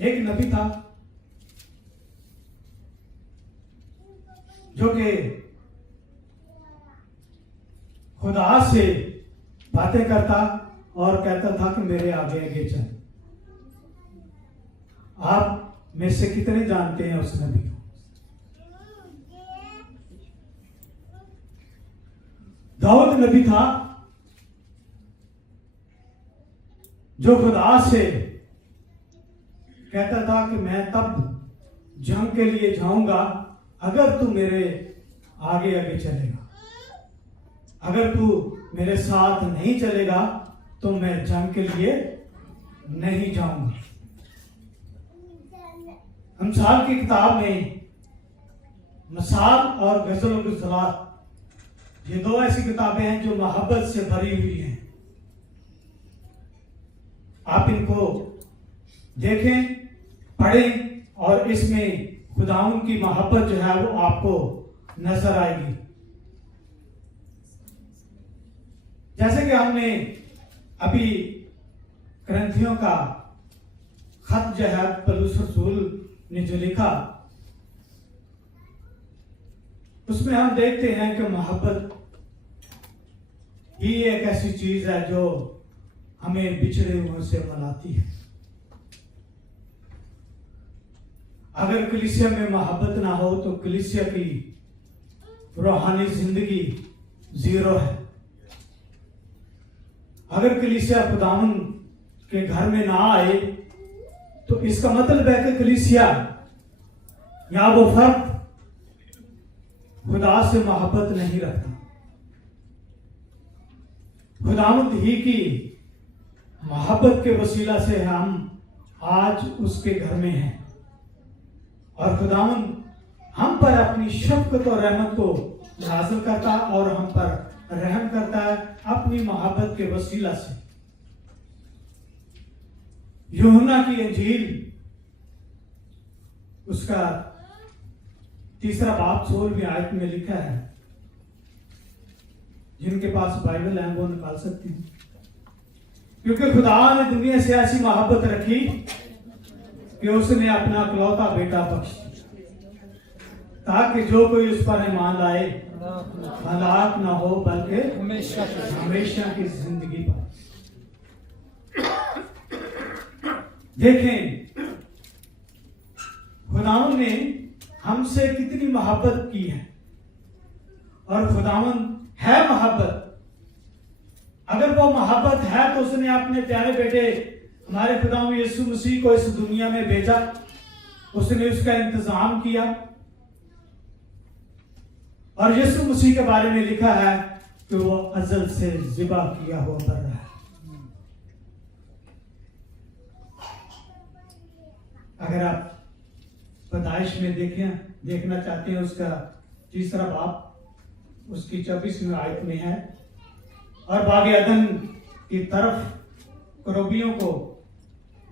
एक नबी था जो कि खुदा से बातें करता और कहता था कि मेरे आगे आगे चल। आप में से कितने जानते हैं उस नबी को? दाऊद नबी था जो खुदा से कहता था कि मैं तब जंग के लिए जाऊंगा अगर तू मेरे आगे आगे चलेगा, अगर तू मेरे साथ नहीं चलेगा तो मैं जंग के लिए नहीं जाऊंगा। अमसाल की किताब में मसाल और गजल और गुज़रात, ये 2 ऐसी किताबें हैं जो मोहब्बत से भरी हुई हैं। आप इनको देखें, पढ़ें और इसमें खुदाउन की मोहब्बत जो है वो आपको नजर आएगी। जैसे कि हमने अभी ग्रंथियों का खत जो है पौलुस रसूल ने जो लिखा, उसमें हम देखते हैं कि मोहब्बत ही एक ऐसी चीज है जो हमें बिछड़े हुए से मिलाती है। अगर कलीसिया में मोहब्बत ना हो तो कलीसिया की रूहानी जिंदगी जीरो है। अगर कलीसिया खुदावन के घर में ना आए तो इसका मतलब है कि कलीसिया या वो फर्द खुदा से मोहब्बत नहीं रखता। खुदावंद ही की मोहब्बत के वसीला से हम आज उसके घर में हैं और खुदावंद हम पर अपनी शफ़क़त और रहमत को नाज़िल करता है और हम पर रहम करता है अपनी मोहब्बत के वसीला से। यूहन्ना की इंजील उसका 3 बाब 16वीं आयत में लिखा है, जिनके पास बाइबल है वो निकाल सकते हैं। क्योंकि खुदा ने दुनिया से ऐसी मोहब्बत रखी कि उसने अपना इकलौता बेटा बख्श दिया, ताकि जो कोई उस पर ईमान लाए हलाक ना हो बल्कि हमेशा की जिंदगी पाए। देखें खुदावन ने हमसे कितनी मोहब्बत की है, और खुदावन है मोहब्बत। अगर वो मोहब्बत है तो उसने अपने प्यारे बेटे हमारे खुदावन यीशु मसीह को इस दुनिया में भेजा, उसने उसका इंतजाम किया। और यीशु मसीह के बारे में लिखा है कि वो अज़ल से ज़िबा किया हुआ बन रहा है। अगर आप पैदाइश में देखना चाहते हैं, उसका 3 बाब उसकी 24वीं आयत में है, और बागे अदन की तरफ करोबियों को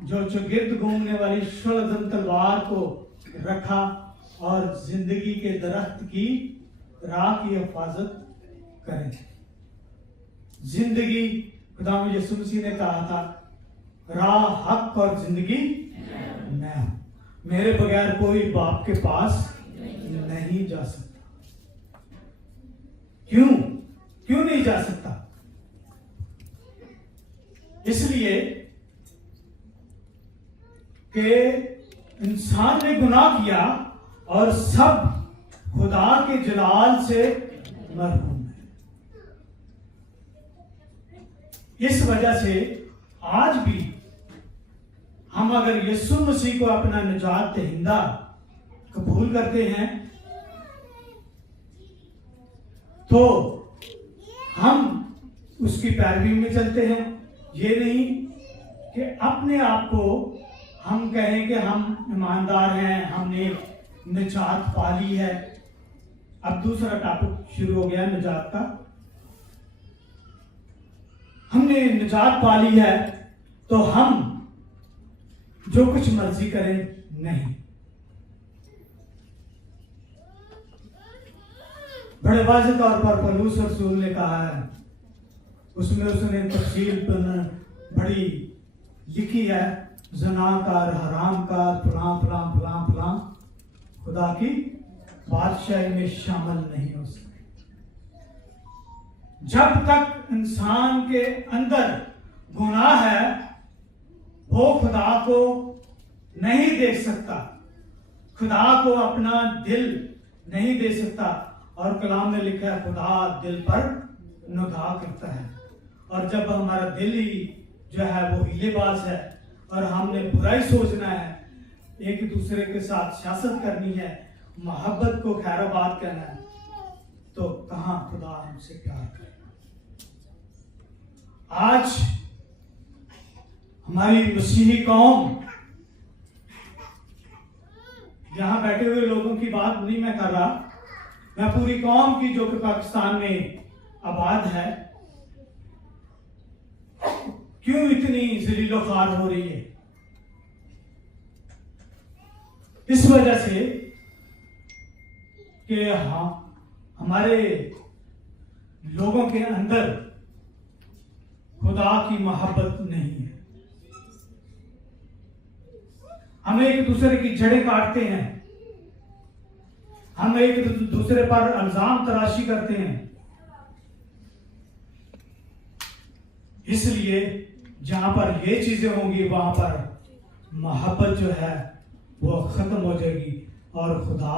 जो गिर्द घूमने वाली शुलदन तलवार को रखा और जिंदगी के दरख्त की राह की हिफाजत करें। जिंदगी खुदा यीशु मसीह ने कहा था, राह हक और जिंदगी मैं हूं, मेरे बगैर कोई बाप के पास नहीं जा सकता। क्यों नहीं जा सकता? इसलिए कि इंसान ने गुनाह किया और सब खुदा के जलाल से महरूम है। इस वजह से आज भी हम अगर यीशु मसीह को अपना निजात दहिंदा कबूल करते हैं तो हम उसकी पैरवी में चलते हैं। ये नहीं कि अपने आप को हम कहें कि हम ईमानदार हैं, हमने निजात पा ली है। अब दूसरा टॉपिक शुरू हो गया निजात का। हमने निजात पा ली है तो हम जो कुछ मर्जी करें नहीं। बड़े वाज़ेह तौर पर पौलुस रसूल ने कहा है, उसमें उसने तफसील बड़ी लिखी है, ज़नाकार, हरामकार, फलां फलां फलां फलां खुदा की बादशाही में शामिल नहीं हो सकते। जब तक इंसान के अंदर गुनाह है वो खुदा को नहीं देख सकता, खुदा को अपना दिल नहीं दे सकता। और कलाम में लिखा है खुदा दिल पर निगाह करता है। और जब हमारा दिल ही जो है वो हिलेबाज है और हमने बुराई सोचना है, एक दूसरे के साथ सियासत करनी है, मोहब्बत को खैराबाद करना है, तो कहां खुदा हमसे प्यार करेगा। आज हमारी मसीही कौम, यहां बैठे हुए लोगों की बात नहीं मैं कर रहा, मैं पूरी कौम की जो कि पाकिस्तान में आबाद है, क्यों इतनी ज़लीलो ख्वार हो रही है? इस वजह से कि हमारे लोगों के अंदर खुदा की मोहब्बत नहीं है। हम एक दूसरे की जड़ें काटते हैं, हम एक दूसरे पर इल्जाम तराशी करते हैं। इसलिए जहां पर ये चीजें होंगी वहां पर मोहब्बत जो है वो खत्म हो जाएगी। और खुदा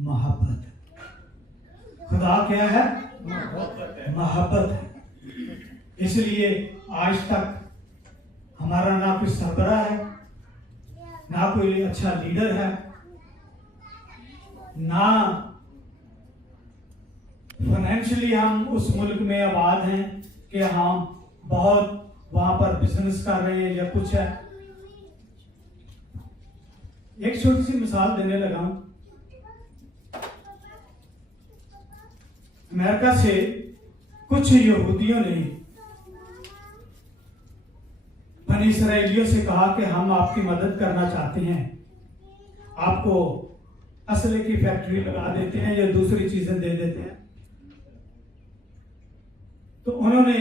मोहब्बत है। खुदा क्या है? मोहब्बत है। इसलिए आज तक हमारा ना कोई सरबराह है, ना कोई अच्छा लीडर है, ना फाइनेंशियली हम उस मुल्क में आबाद हैं कि हम बहुत वहां पर बिजनेस कर रहे हैं या कुछ है। एक छोटी सी मिसाल देने लगा हूं अमेरिका से कुछ यहूदियों ने बनी इसराइलियों से कहा कि हम आपकी मदद करना चाहते हैं, आपको असले की फैक्ट्री लगा देते हैं या दूसरी चीजें दे देते हैं। तो उन्होंने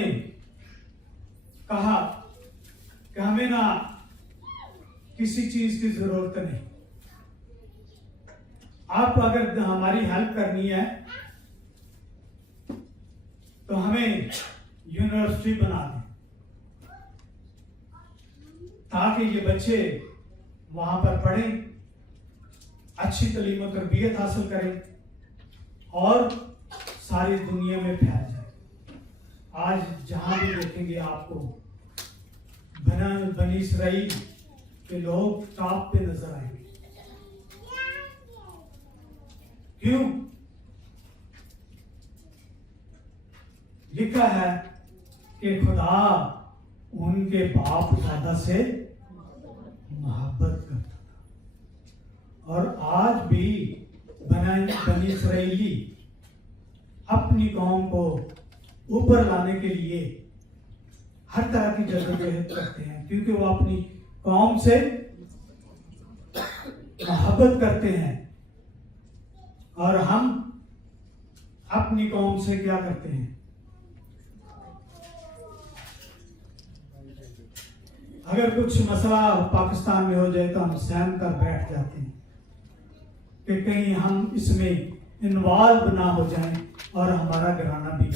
कहा कि हमें ना किसी चीज की जरूरत नहीं, आप अगर हमारी हेल्प करनी है तो हमें यूनिवर्सिटी बना दें ताकि ये बच्चे वहां पर पढ़ें, अच्छी तालीम और तरबियत हासिल करें और सारी दुनिया में फैल जाए। आज जहां भी देखेंगे आपको बनी इसराइल के लोग टॉप पे नजर आएंगे। क्यों? लिखा है कि खुदा उनके बाप दादा से मोहब्बत करता था और आज भी बनी इसराइली अपनी कौम को ऊपर लाने के लिए हर तरह की जद्दोजहद करते हैं, क्योंकि वो अपनी कौम से मोहब्बत करते हैं। और हम अपनी कौम से क्या करते हैं? अगर कुछ मसला पाकिस्तान में हो जाए तो हम सहम कर बैठ जाते हैं कि कहीं हम इसमें इन्वॉल्व ना हो जाएं और हमारा घराना भी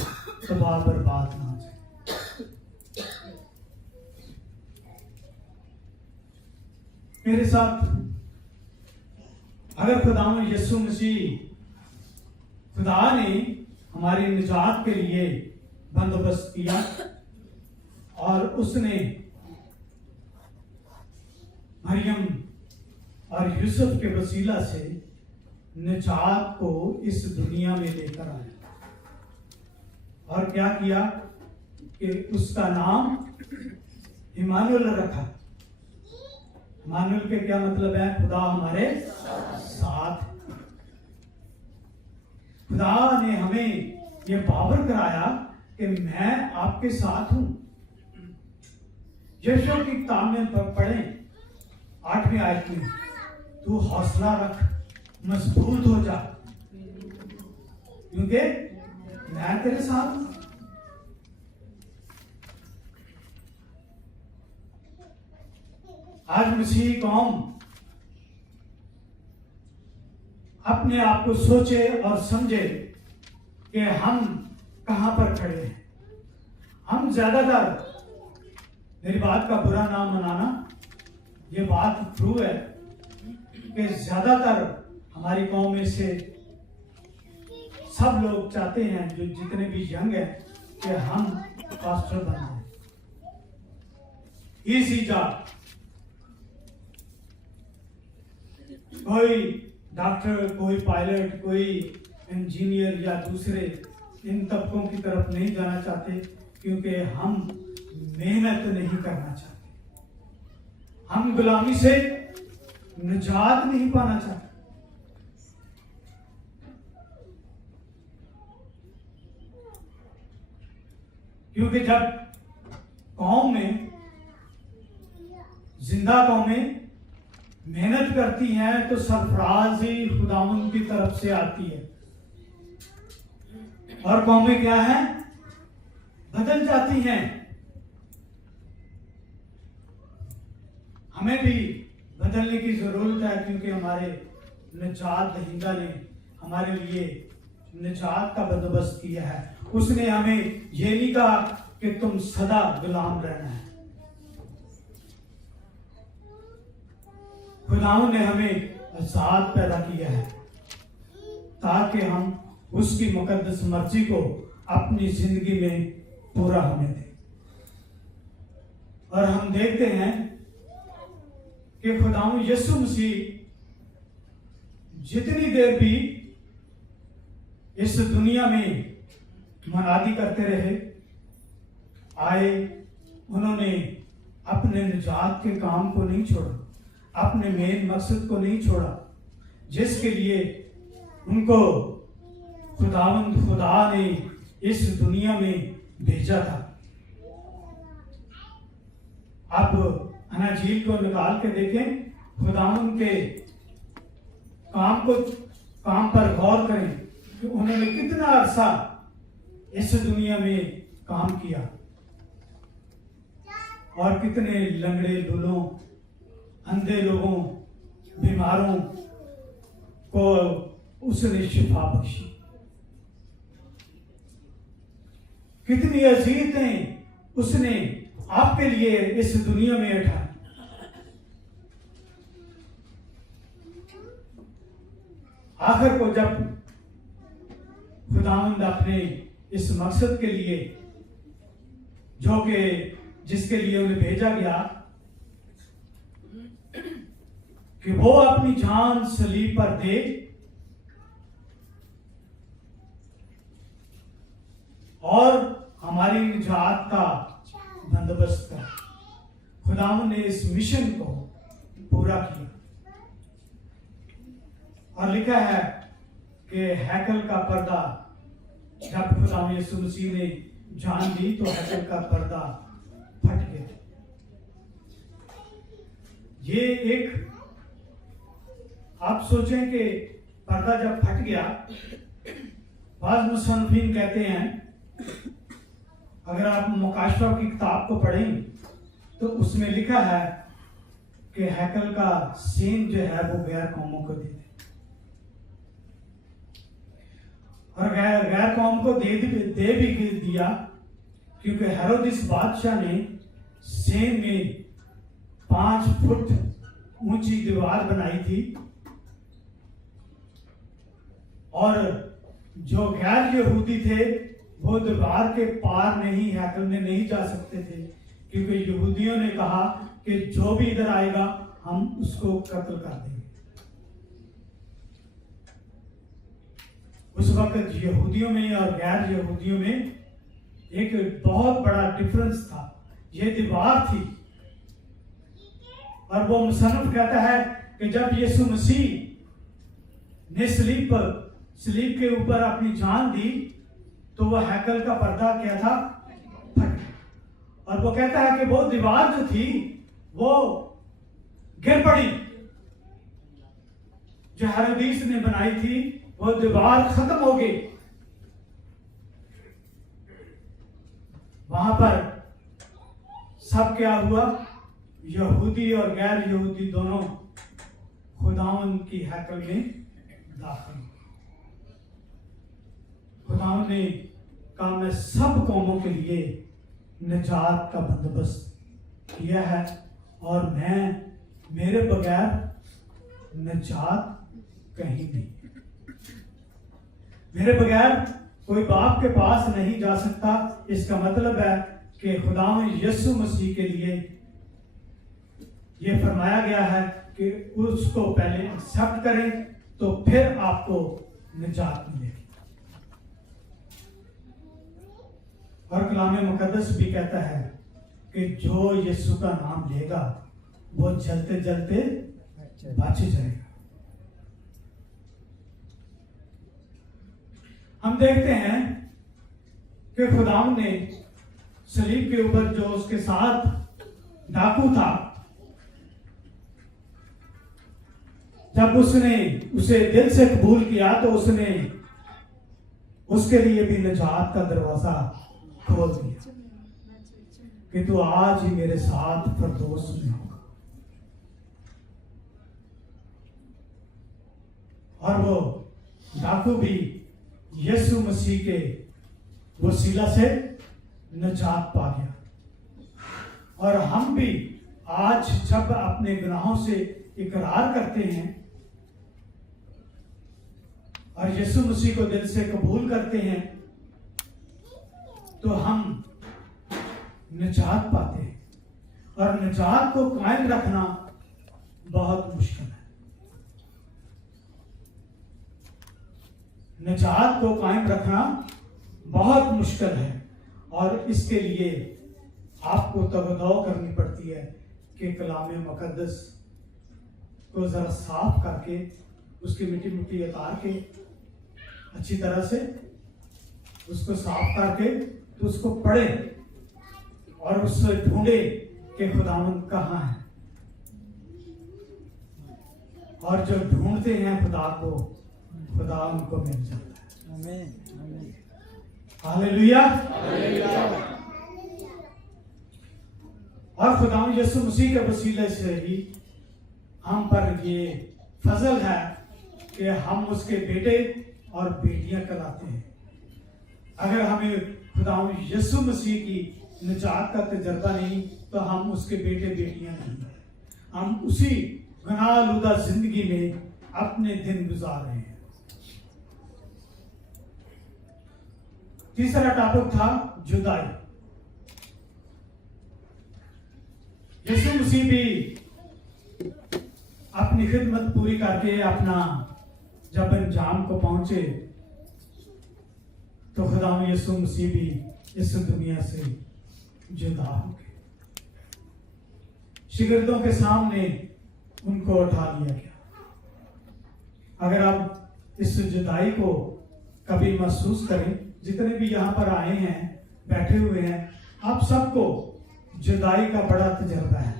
तबाह बर्बाद ना हो जाए। मेरे साथ अगर खुदा यीशु मसीह, खुदा ने हमारी निजात के लिए बंदोबस्त किया और उसने मरियम और यूसुफ के वसीला से निजात को इस दुनिया में लेकर आया और क्या किया कि उसका नाम इमानुएल रखा। इमानुएल के क्या मतलब है? खुदा हमारे साथ। खुदा ने हमें यह बावर कराया कि मैं आपके साथ हूं। यशों की किताब में पढ़ें 8वीं आयत में, तू हौसला रख, मजबूत हो जा, क्योंकि मैं तेरे साथ हूं। आज मसीही कौम अपने आप को सोचे और समझे कि हम कहां पर खड़े हैं। हम ज्यादातर, मेरी बात का बुरा ना मनाना, ये बात ट्रू है कि ज्यादातर हमारी कौम में से सब लोग चाहते हैं, जो जितने भी यंग हैं, कि हम पास्टर बन जाएं। इसी जॉब, कोई डॉक्टर, कोई पायलट, कोई इंजीनियर या दूसरे इन तबकों की तरफ नहीं जाना चाहते, क्योंकि हम मेहनत नहीं करना चाहते, हम गुलामी से निजात नहीं पाना चाहते। क्योंकि जब कौम में, जिंदा कौमें मेहनत करती हैं तो सरफराजी खुदावंद की तरफ से आती है, और कौमें क्या हैं? बदल जाती हैं। हमें भी बदलने की जरूरत है, क्योंकि हमारे निजात दहिंदा ने हमारे लिए निजात का बंदोबस्त किया है। उसने हमें ये नहीं कहा कि तुम सदा गुलाम रहना है। खुदावंद ने हमें आजाद पैदा किया है ताकि हम उसकी मुकद्दस मर्जी को अपनी जिंदगी में पूरा होने दें। और हम देखते हैं कि खुदावंद यीशु मसीह जितनी देर भी इस दुनिया में मनादी करते रहे, आए, उन्होंने अपने निजात के काम को नहीं छोड़ा, अपने मेन मकसद को नहीं छोड़ा, जिसके लिए उनको खुदावंद खुदा ने इस दुनिया में भेजा था। आप अनाजील को निकाल के देखें, खुदावंद के काम पर गौर करें कि उन्होंने कितना अरसा इस दुनिया में काम किया और कितने लंगड़े लूलों, अंधे लोगों, बीमारों को उसने शिफा बख्शी। कितनी अजीतें उसने आपके लिए इस दुनिया में उठाई। आखिर को जब खुदावंद अपने इस मकसद के लिए, जो कि जिसके लिए उन्हें भेजा गया, कि वो अपनी जान सलीब पर दे और हमारी निजात का बंदोबस्त कर, खुदावंद ने इस मिशन को पूरा किया। और लिखा है कि हैकल का पर्दा, जब खुदावंद यीशु मसीह ने जान दी तो हैकल का पर्दा फट गया। ये एक, आप सोचें कि पर्दा जब फट गया, बाज़ मुसन्निफ़ीन कहते हैं, अगर आप मुकाशवा की किताब को पढ़ें तो उसमें लिखा है कि हैकल का सीन जो है वो गैर कौमों को दे दे, और गैर कौम को दे भी दिया, क्योंकि हेरोदिस बादशाह ने सेन में 5 फुट ऊंची दीवार बनाई थी, और जो गैर यहूदी थे वो दीवार के पार नहीं, हैकल में नहीं जा सकते थे, क्योंकि यहूदियों ने कहा कि जो भी इधर आएगा हम उसको कत्ल कर देंगे। उस वक्त यहूदियों में और गैर यहूदियों में एक बहुत बड़ा डिफरेंस था। ये दीवार थी, और वो मुसन्निफ कहता है कि जब यीशु मसीह ने सलीब के ऊपर अपनी जान दी तो वह हैकल का पर्दा क्या था, फट। और वो कहता है कि वो दीवार जो थी वो गिर पड़ी, जो हेरोदिस ने बनाई थी, वो दीवार खत्म हो गई। वहां पर सब क्या हुआ, यहूदी और गैर यहूदी दोनों खुदावंद की हैकल में दाखिल हुए। खुदावंद ने कहा मैं सब कौमों के लिए निजात का बंदोबस्त किया है, और मेरे बगैर निजात कहीं नहीं। मेरे बगैर कोई बाप के पास नहीं जा सकता। इसका मतलब है कि खुदावंद यीशु मसीह के लिए यह फरमाया गया है कि उसको पहले एक्सेप्ट करें तो फिर आपको निजात मिलेगी। और कलाम मुकद्दस भी कहता है कि जो यीशु का नाम लेगा वो जलते जलते बच जाएगा। हम देखते हैं कि खुदावंद ने सलीब के ऊपर जो उसके साथ डाकू था, जब उसने उसे दिल से कबूल किया तो उसने उसके लिए भी निजात का दरवाजा खोल दिया कि तू आज ही मेरे साथ फिरदौस में होगा। और वो डाकू भी यीशु मसीह के वसीला से निजात पा गया। और हम भी आज जब अपने गुनाहों से इकरार करते हैं और यीशु मसीह को दिल से कबूल करते हैं तो हम निजात पाते हैं। और निजात को कायम रखना बहुत मुश्किल है। निजात को कायम रखना बहुत मुश्किल है, और इसके लिए आपको तवज्जो करनी पड़ती है कि कलाम मुकद्दस को जरा साफ करके उसकी मिट्टी उतार के अच्छी तरह से उसको साफ करके तो उसको पढ़े और उससे ढूंढे कि खुदावंद कहाँ है। और जो ढूंढते हैं खुदा को, खुदा उनको मिल जाता है। हालेलुया। और खुदावंद यीशु मसीह के वसीले से ही हम पर ये फजल है कि हम उसके बेटे और बेटियां कहलाते हैं। अगर हमें खुदावंद यीशु मसीह की निजात का तजर्बा नहीं तो हम उसके बेटे बेटियां नहीं हैं। हम उसी गुनाहआलूदा जिंदगी में अपने दिन गुजार रहे हैं। तीसरा टॉपिक था जुदाई। यीशु मसीह भी अपनी खिदमत पूरी करके अपना जब अंजाम को पहुंचे तो खुदावंद यीशु मसीह भी इस दुनिया से जुदा हो गए। शिगिर्दों के सामने उनको उठा लिया गया। अगर आप इस जुदाई को कभी महसूस करें, जितने भी यहाँ पर आए हैं, बैठे हुए हैं, आप सबको जुदाई का बड़ा तजर्बा है।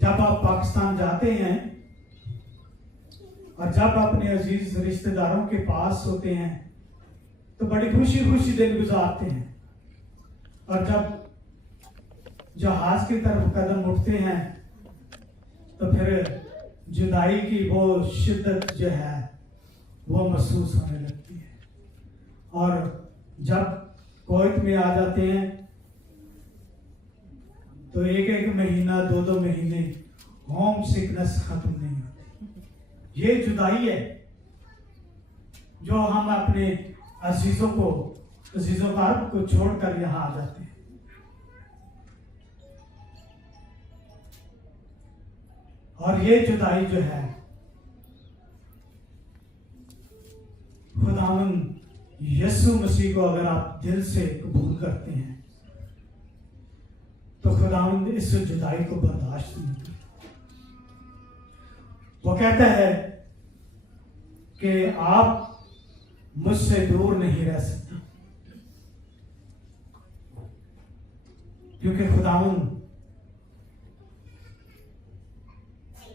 जब आप पाकिस्तान जाते हैं और जब अपने अजीज रिश्तेदारों के पास होते हैं तो बड़ी खुशी खुशी दिन गुजारते हैं, और जब जहाज की तरफ कदम उठते हैं तो फिर जुदाई की वो शिद्दत जो है वो महसूस होने लगती है। और जब कुवैत में आ जाते हैं तो एक एक महीना, दो दो महीने होम सिकनेस खत्म नहीं होती। ये जुदाई है जो हम अपने अजीजों कारब को छोड़कर यहाँ आ जाते हैं। और ये जुदाई जो है, खुदावंद यीशु मसीह को अगर आप दिल से कबूल करते हैं तो खुदावंद इस जुदाई को बर्दाश्त नहीं करता। वो कहता है कि आप मुझसे दूर नहीं रह सकते, क्योंकि खुदावंद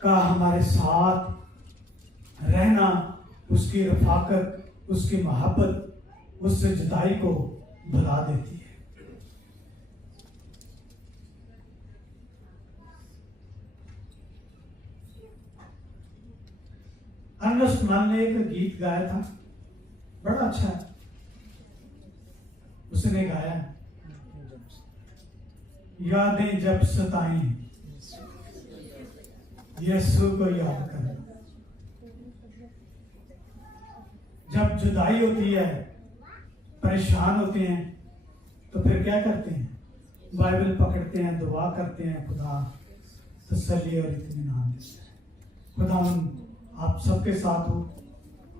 का हमारे साथ रहना, उसकी रफाकत, उसकी मोहब्बत उससे जुदाई को भुला देती है। अर्नेस्ट मान ने एक गीत गाया था, बड़ा अच्छा है। उसने गाया, यादें जब सताएं यीशु को याद करना। जब जुदाई होती है, परेशान होते हैं, तो फिर क्या करते हैं? बाइबल पकड़ते हैं, दुआ करते हैं, खुदा तसल्ली और इत्मीनान देता है। खुदावंद आप सबके साथ हो।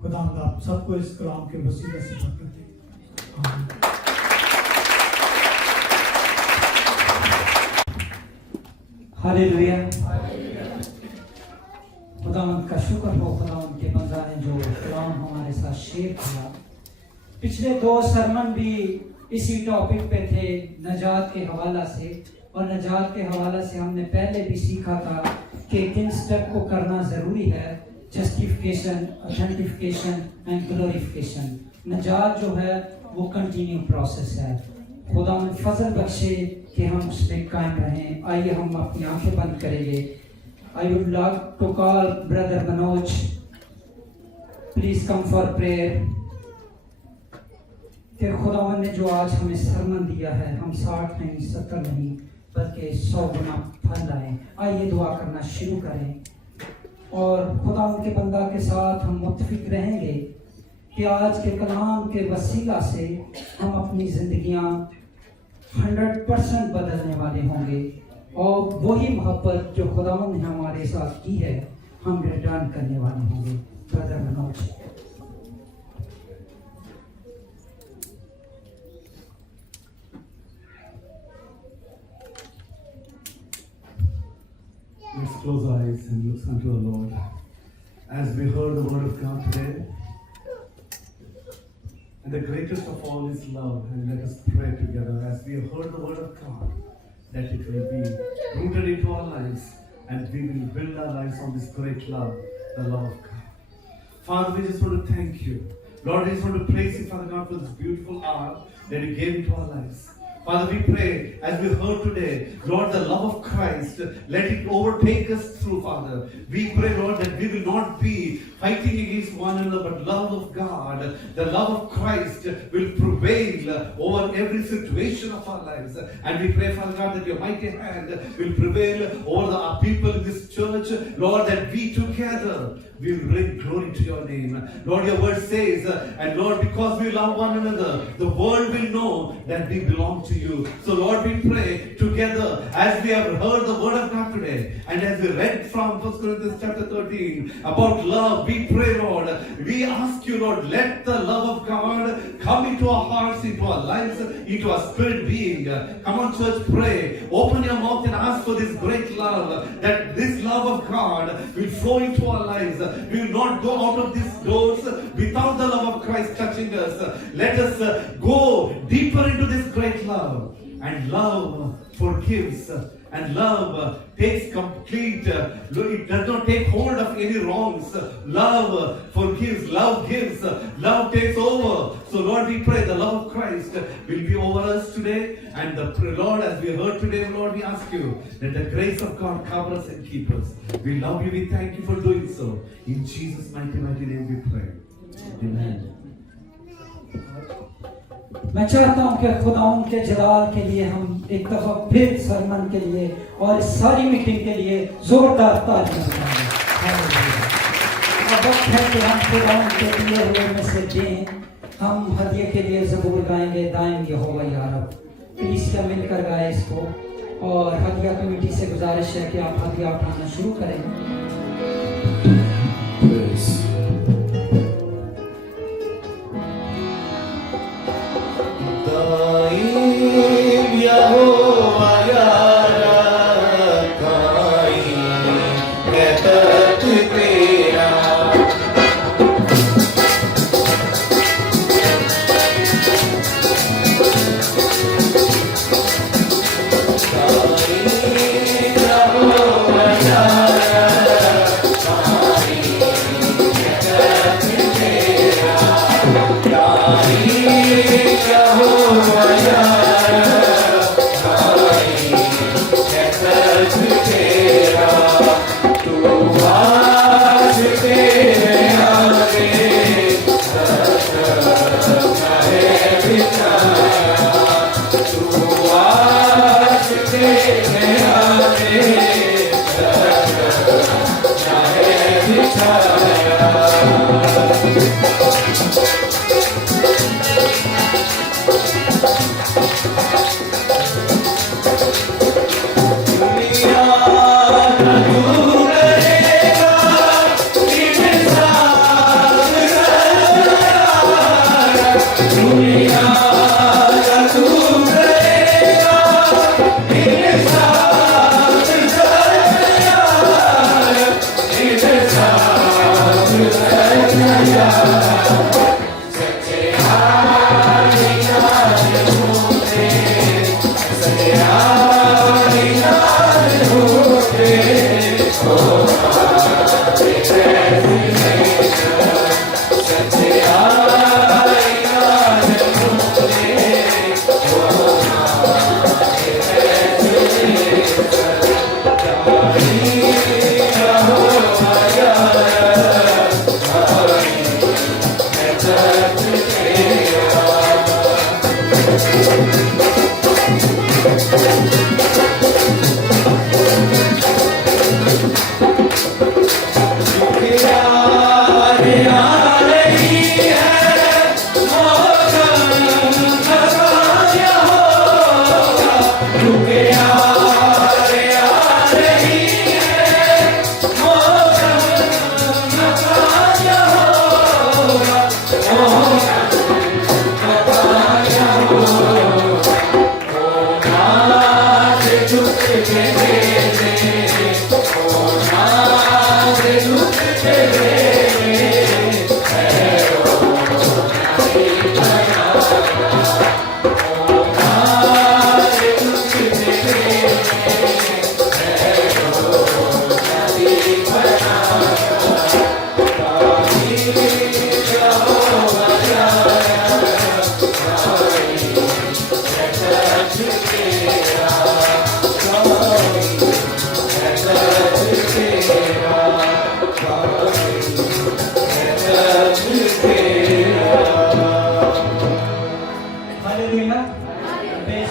खुदावंद आप सबको इस कलाम के वसीले से बरकत दे। आमीन। हालेलुया। खुदावंद का शुक्र हो, खुदावंद के बंदा ने जो कलाम हमारे साथ शेयर किया। पिछले 2 सरमन भी इसी टॉपिक पे थे, नजात के हवाला से। और नजात के हवाला से हमने पहले भी सीखा था कि किन स्टेप को करना ज़रूरी है: जस्टिफिकेशन, ऑथेंटिफिकेशन एंड ग्लोरिफिकेशन। नजात जो है वो कंटिन्यू प्रोसेस है। खुदावंद फजल बख्शे कि हम उस पर कायम रहें। आइए हम अपनी आंखें बंद करेंगे। I would like to call Brother Manoj. Please come for prayer. कि खुदावंद ने जो आज हमें सरमन दिया है, हम 60 नहीं, 70 नहीं, बल्कि 100 गुना फल लाएं। आइए दुआ करना शुरू करें और खुदावंद के बंदा के साथ हम मुत्तफिक रहेंगे कि आज के कलाम के वसीला से हम अपनी जिंदगियां 100% बदलने वाले होंगे, और वही मोहब्बत जो खुदावंद ने हमारे साथ की है हम रिटर्न करने वाले होंगे। Brother Manoj. Let's close our eyes and listen to the Lord. As we heard the word of God today, And the greatest of all is love. And let us pray together as we have heard the word of God, that it will be rooted into our lives and we will build our lives on this great love, the love of God. Father, we just want to thank you. Lord, we just want to praise you, Father God, for this beautiful hour that you gave into our lives. Father, we pray, as we heard today, Lord, the love of Christ, let it overtake us through, Father. We pray, Lord, that we will not be fighting against one another, but love of God, the love of Christ will prevail over every situation of our lives. And we pray, Father God, that your mighty hand will prevail over our people in this church, Lord, that we together we will bring glory to your name. Lord, your word says, and Lord, because we love one another, the world will know that we belong to you. So Lord, we pray together as we have heard the word of God today, and as we read from 1 Corinthians chapter 13 about love, we pray, Lord, we ask you, Lord, let the love of God come into our hearts, into our lives, into our spirit being. Come on, church, pray. Open your mouth and ask for this great love, that this love of God will flow into our lives. We will not go out of these doors without the love of Christ touching us. Let us go deeper into this great love. And love forgives. And love takes complete, it does not take hold of any wrongs. Love forgives, love gives, love takes over. So Lord, we pray the love of Christ will be over us today. And Lord, as we heard today, Lord, we ask you that the grace of God cover us and keep us. We love you, we thank you for doing so. In Jesus' mighty name we pray. Amen. मैं चाहता हूं कि खुदा उनके जलाल के लिए हम एक दफा फिर सरमन के लिए और इस सारी मीटिंग के लिए जोरदार तालियां बजाएं। अब वक्त है कि हम खुदा उनके दिए हुए में से दें। हम हदिये के लिए ज़बूर गाएंगे, दाएं यहोवा या रब। कलीसिया मिलकर गाए इसको। और हदिया कमेटी से गुजारिश है कि आप हदिया उठाना शुरू करें। दुनिया का तू करेगा,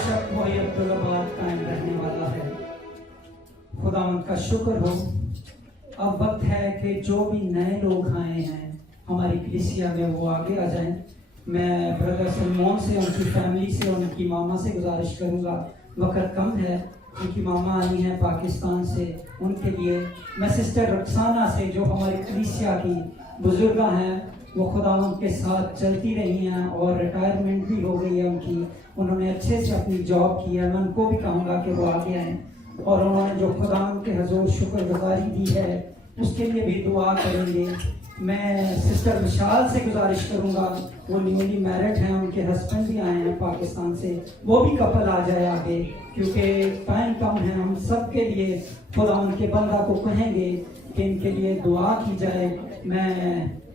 बेशक वही अब्दुल्लाबाद कायम रहने वाला है। खुदा उनका शुक्र हो। अब वक्त है कि जो भी नए लोग आए हैं हमारी कलीसिया में वो आगे आ जाएं। मैं ब्रदर सलमान से, उनकी फैमिली से, उनकी मामा से गुजारिश करूंगा, वक्त कम है, उनकी मामा आई हैं पाकिस्तान से, उनके लिए मैं सिस्टर रक्साना से जो हमारी कलीसिया की बुजुर्गा हैं, वो खुदा उनके साथ चलती रही हैं और रिटायरमेंट भी हो गई है उनकी, उन्होंने अच्छे से अपनी जॉब की है। मैं उनको भी कहूँगा कि वो आगे आएँ और उन्होंने जो खुदा उनके हजूर शुक्रगुजारी दी है उसके लिए भी दुआ करेंगे। मैं सिस्टर विशाल से गुजारिश करूंगा, वो न्यूली मैरिड हैं, उनके हस्बैंड भी आए हैं पाकिस्तान से, वो भी कपल आ जाए आगे क्योंकि टाइम कम है। हम सब के लिए खुदा उनके बंदा को कहेंगे कि इनके लिए दुआ की जाए। मैं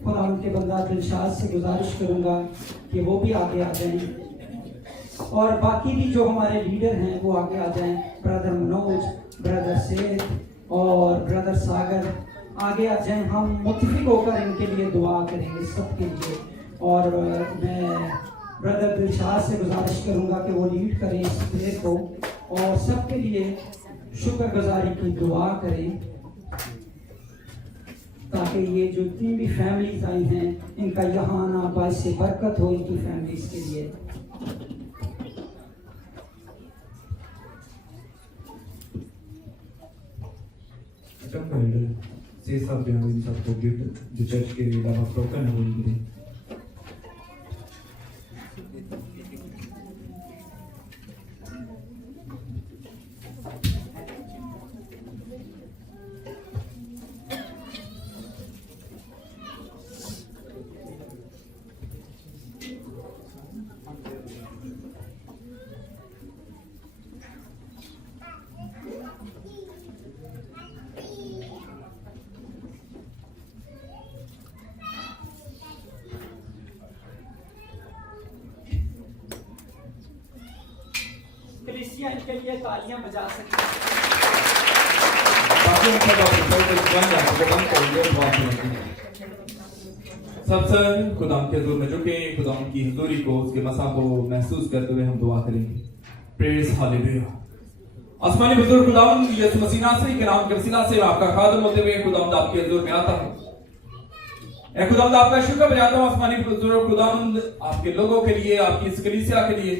खुदा उनके बंदा दिलशाद से गुजारिश करूंगा कि वो भी आगे आ जाएं और बाकी भी जो हमारे लीडर हैं वो आगे आ जाएं। ब्रदर मनोज, ब्रदर सेठ और ब्रदर सागर आगे आ जाएं। हम मुत्तफिक होकर इनके लिए दुआ करेंगे सबके लिए। और मैं ब्रदर दिलशाद से गुजारिश करूंगा कि वो लीड करें इस प्रेयर को और सबके लिए शुक्रगुजारी की दुआ करें ताकि ये जो जितनी भी फैमिलीज आई हैं इनका यहाँ आना बाइस से बरकत हो इनकी फैमिलीज के लिए। से सब इन सबको गिफ्ट जो चर्च के अलावा टोकन है वो इनके दें। कलीसिया इनके लिए तालियां बजा सकती है। बाकी उनका सबसे खुदाम के हजूर में झुके, खुदाम की हजूरी को, उसके मसा को महसूस करते हुए हम दुआ करेंगे। Praise hallelujah. आसमानी बुजुर्ग खुदाम यीशु मसीह नासरी के नाम के वसीला से आपका खादम होते हुए खुदाम आपके हजूर में आता हूं। ए खुदाम आपका शुक्र बजाता हूं आसमानी बुजुर्ग खुदाम आपके लोगों के लिए, आपकी इस कलीसिया के लिए,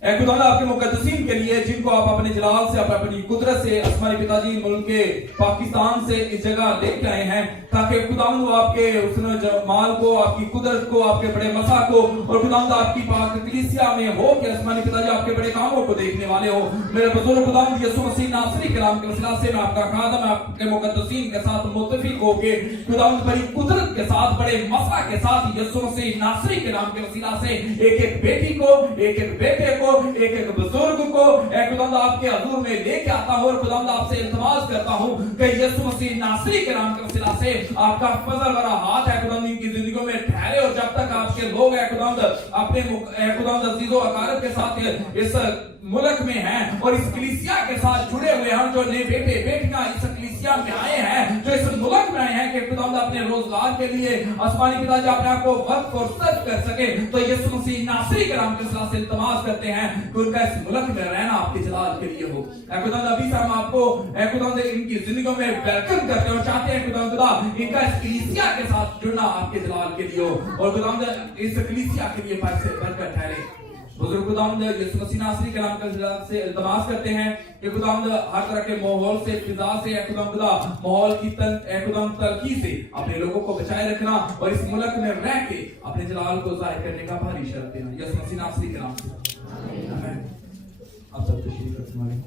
ए खुदावंद आपके मुकद्दसीन के लिए जिनको आप अपने जलाल से, अपनी कुदरत से आसमानी पिताजी मुल्क के पाकिस्तान से इस जगह लेके आए हैं ताकि खुदावंद वो आपके उसने जमाल को, आपकी कुदरत को, आपके बड़े मसा को और खुदावंद आपकी पाक कलीसिया में हो कि आसमानी पिताजी आपके बड़े कामों को देखने वाले हो। मेरे बुजुर्ग खुदावंद यीशु मसीह नासरी के नाम के वसीला से मैं आपका खादम आपके मुकद्दसीन के साथ मुत्तफिक होके खुदावंद बड़ी कुदरत के साथ, बड़े मसा के साथ यीशु मसीह नासरी के नाम के वसीला से एक एक बेटी को, एक एक बेटे को, एक एक बुजुर्ग को खुदावंद आपके हजूर में लेके आता हूं और खुदावंद आपसे इल्तिमास करता हूं कि यीशु मसीह नासरी के नाम के वसीला से आपका फजल भरा हाथ है खुदावंद इनकी जिंदगियों में ठहरे और जब तक आपके लोग खुदावंद अपने खुदावंद अजीजो अकारब के साथ इस मुल्क में हैं और इस कलीसिया के साथ जुड़े हुए हैं, जो नए बेटे बेटियां इस कलीसिया में आए हैं, जो इस मुल्क में आए हैं कि खुदावंद अपने रोजगार के लिए आसमानी पिताजी अपने आप को वक्त और सर्व कर सके, तो यीशु मसीह नासरी के नाम के वसीला से इल्तिमास करते हैं कि उनका इस मुल्क में रहना आपके जलाल के लिए हो। खुदावंद अभी से हम आपको खुदावंद इनकी जिंदगियों में वेलकम करते हैं और चाहते हैं खुदावंद इनका इस कलीसिया के साथ जुड़ना आपके जलाल के लिए हो और खुदावंद इस कलीसिया के लिए बरकत ठहरे। बुजुर्ग खुदावंद यीशु मसीह नासरी के नाम से इल्तिमास करते हैं कि खुदावंद हर तरह के माहौल से, फिजा से, खुदावंद माहौल की खुदावंद तलखी से अपने लोगों को बचाए रखना और इस मुल्क में रह के अपने जलाल को जाहिर करने का भारी शर्त देना यीशु मसीह नासरी के नाम से आमीन। आप सब तशरीफ रखवाएं।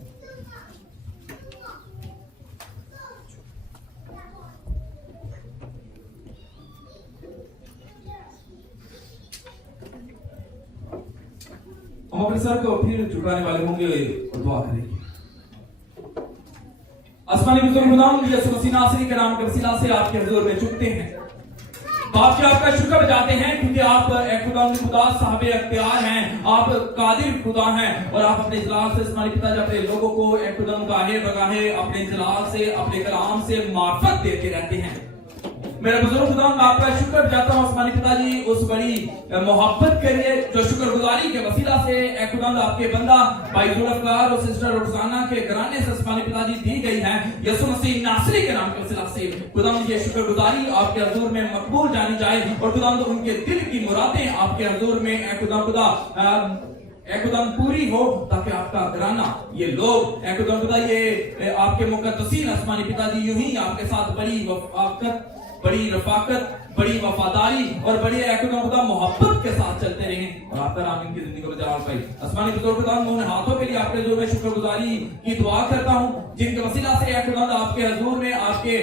हम अपने सर को फिर झुकाने वाले होंगे और दुआ करेंगे। आसमानी बुजुर्ग खुदावंद यीशु मसीह नासरी के नाम के वसीला से आपके हुजूर में झुकते हैं, बाप जी आपका शुक्र बजाते हैं क्योंकि आप खुदावंद खुदा साहिब अख्तियार हैं, आप कादिर खुदा हैं और आप अपने जलाल से आसमानी पिताजी अपने लोगों को खुदावंद गाहे बगाहे अपने जलाल से, अपने कलाम से मार्फत देते रहते हैं। मेरा बुजुर्ग खुदा मैं आपका शुक्र जाता हूँ आसमानी पिताजी उस बड़ी मोहब्बत के लिए जो शुक्रगुजारी के वसीला से ए खुदा आपके बंदा भाई जुल्फकार और सिस्टर रुखसाना के घराने से आसमानी पिताजी दी गई है यसु मसीह नासरी के नाम के वसीला से खुदा ये शुक्रगुजारी आपके हजूर में मकबूल जानी जाए और खुदा उनके दिल की मुरादें आपके हजूर में ए खुदा एकदम पूरी हो ताकि आपका घराना ये लोग एकदम ये आपके मुकद्दसीन आसमानी पिताजी यूं ही आपके साथ बड़ी वफाकत बड़ी रफाकत बड़ी वफादारी और बड़ी एकदम मोहब्बत के साथ चलते रहें और आपका नाम इनकी जिंदगी में जलाल पाए आसमानी बुजुर्ग उन हाथों के लिए आपके हजूर में शुक्रगुजारी की दुआ करता हूं जिनके वसीला से एकदम आपके हजूर में आपके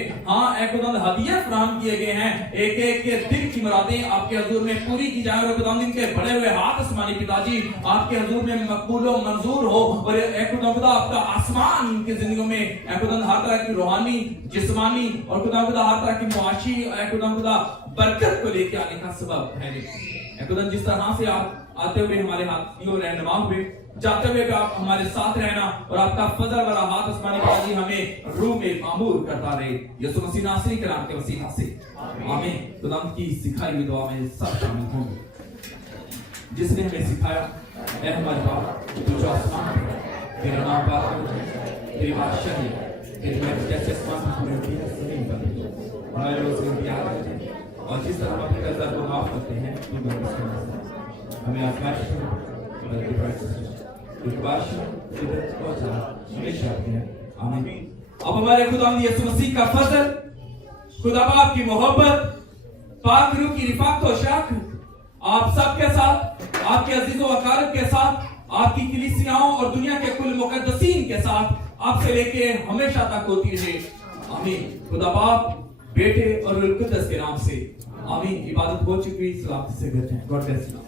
एकदम हदिया फराहम किए गए हैं एक एक के दिल की मुरादें आपके हजूर में पूरी की जाए और एकदम इनके बड़े हुए हाथ आसमानी पिताजी आपके हजूर में मकबूल और मंजूर हो और एकदम आपका आसमान इनकी जिंदगी में एकदम हर तरह की रूहानी जिस्मानी और खुदा हर तरह की मुआशी एकदम बरकत को लेके आने का सबब है एकदम जिस तरह से आप आते हुए हमारे हाथ रहनुमा हुए जाते हुए भी आप हमारे साथ रहना और आपका फजल वाला हाथ आसमानी पिताजी हमें रूह में मामूर करता रहे यसु मसीह नासरी के नाम के वसीला से आमीन खुदा की सिखाई हुई दुआ में सब शामिल होंगे जिसने हमें सिखाया ऐ हमारे बाप तू जो आसमान तेरा नाम पाक हो तेरी बादशाही तेरी महल जैसे आसमान में होती है जमीन पर हमारे रोज की याद रखें और जिस तरह हम अपने कर्जा को माफ करते हैं तू हमें आजमाइश अब हमारे खुदा यीशु मसीह का फजल खुदा बाप की मोहब्बत पाक रूह की रिफाकत और शराकत आप सबके साथ आपके अजीजों अकारब के साथ आपकी कलीसियाओं और दुनिया के कुल मुकद्दसीन के साथ आपसे लेके हमेशा तक होती रहे आमीन खुदा बाप बेटे और रूह कुद्दस के नाम से आमीन इबादत हो चुकी सलामती से कहते हैं गॉड ब्लेस यू।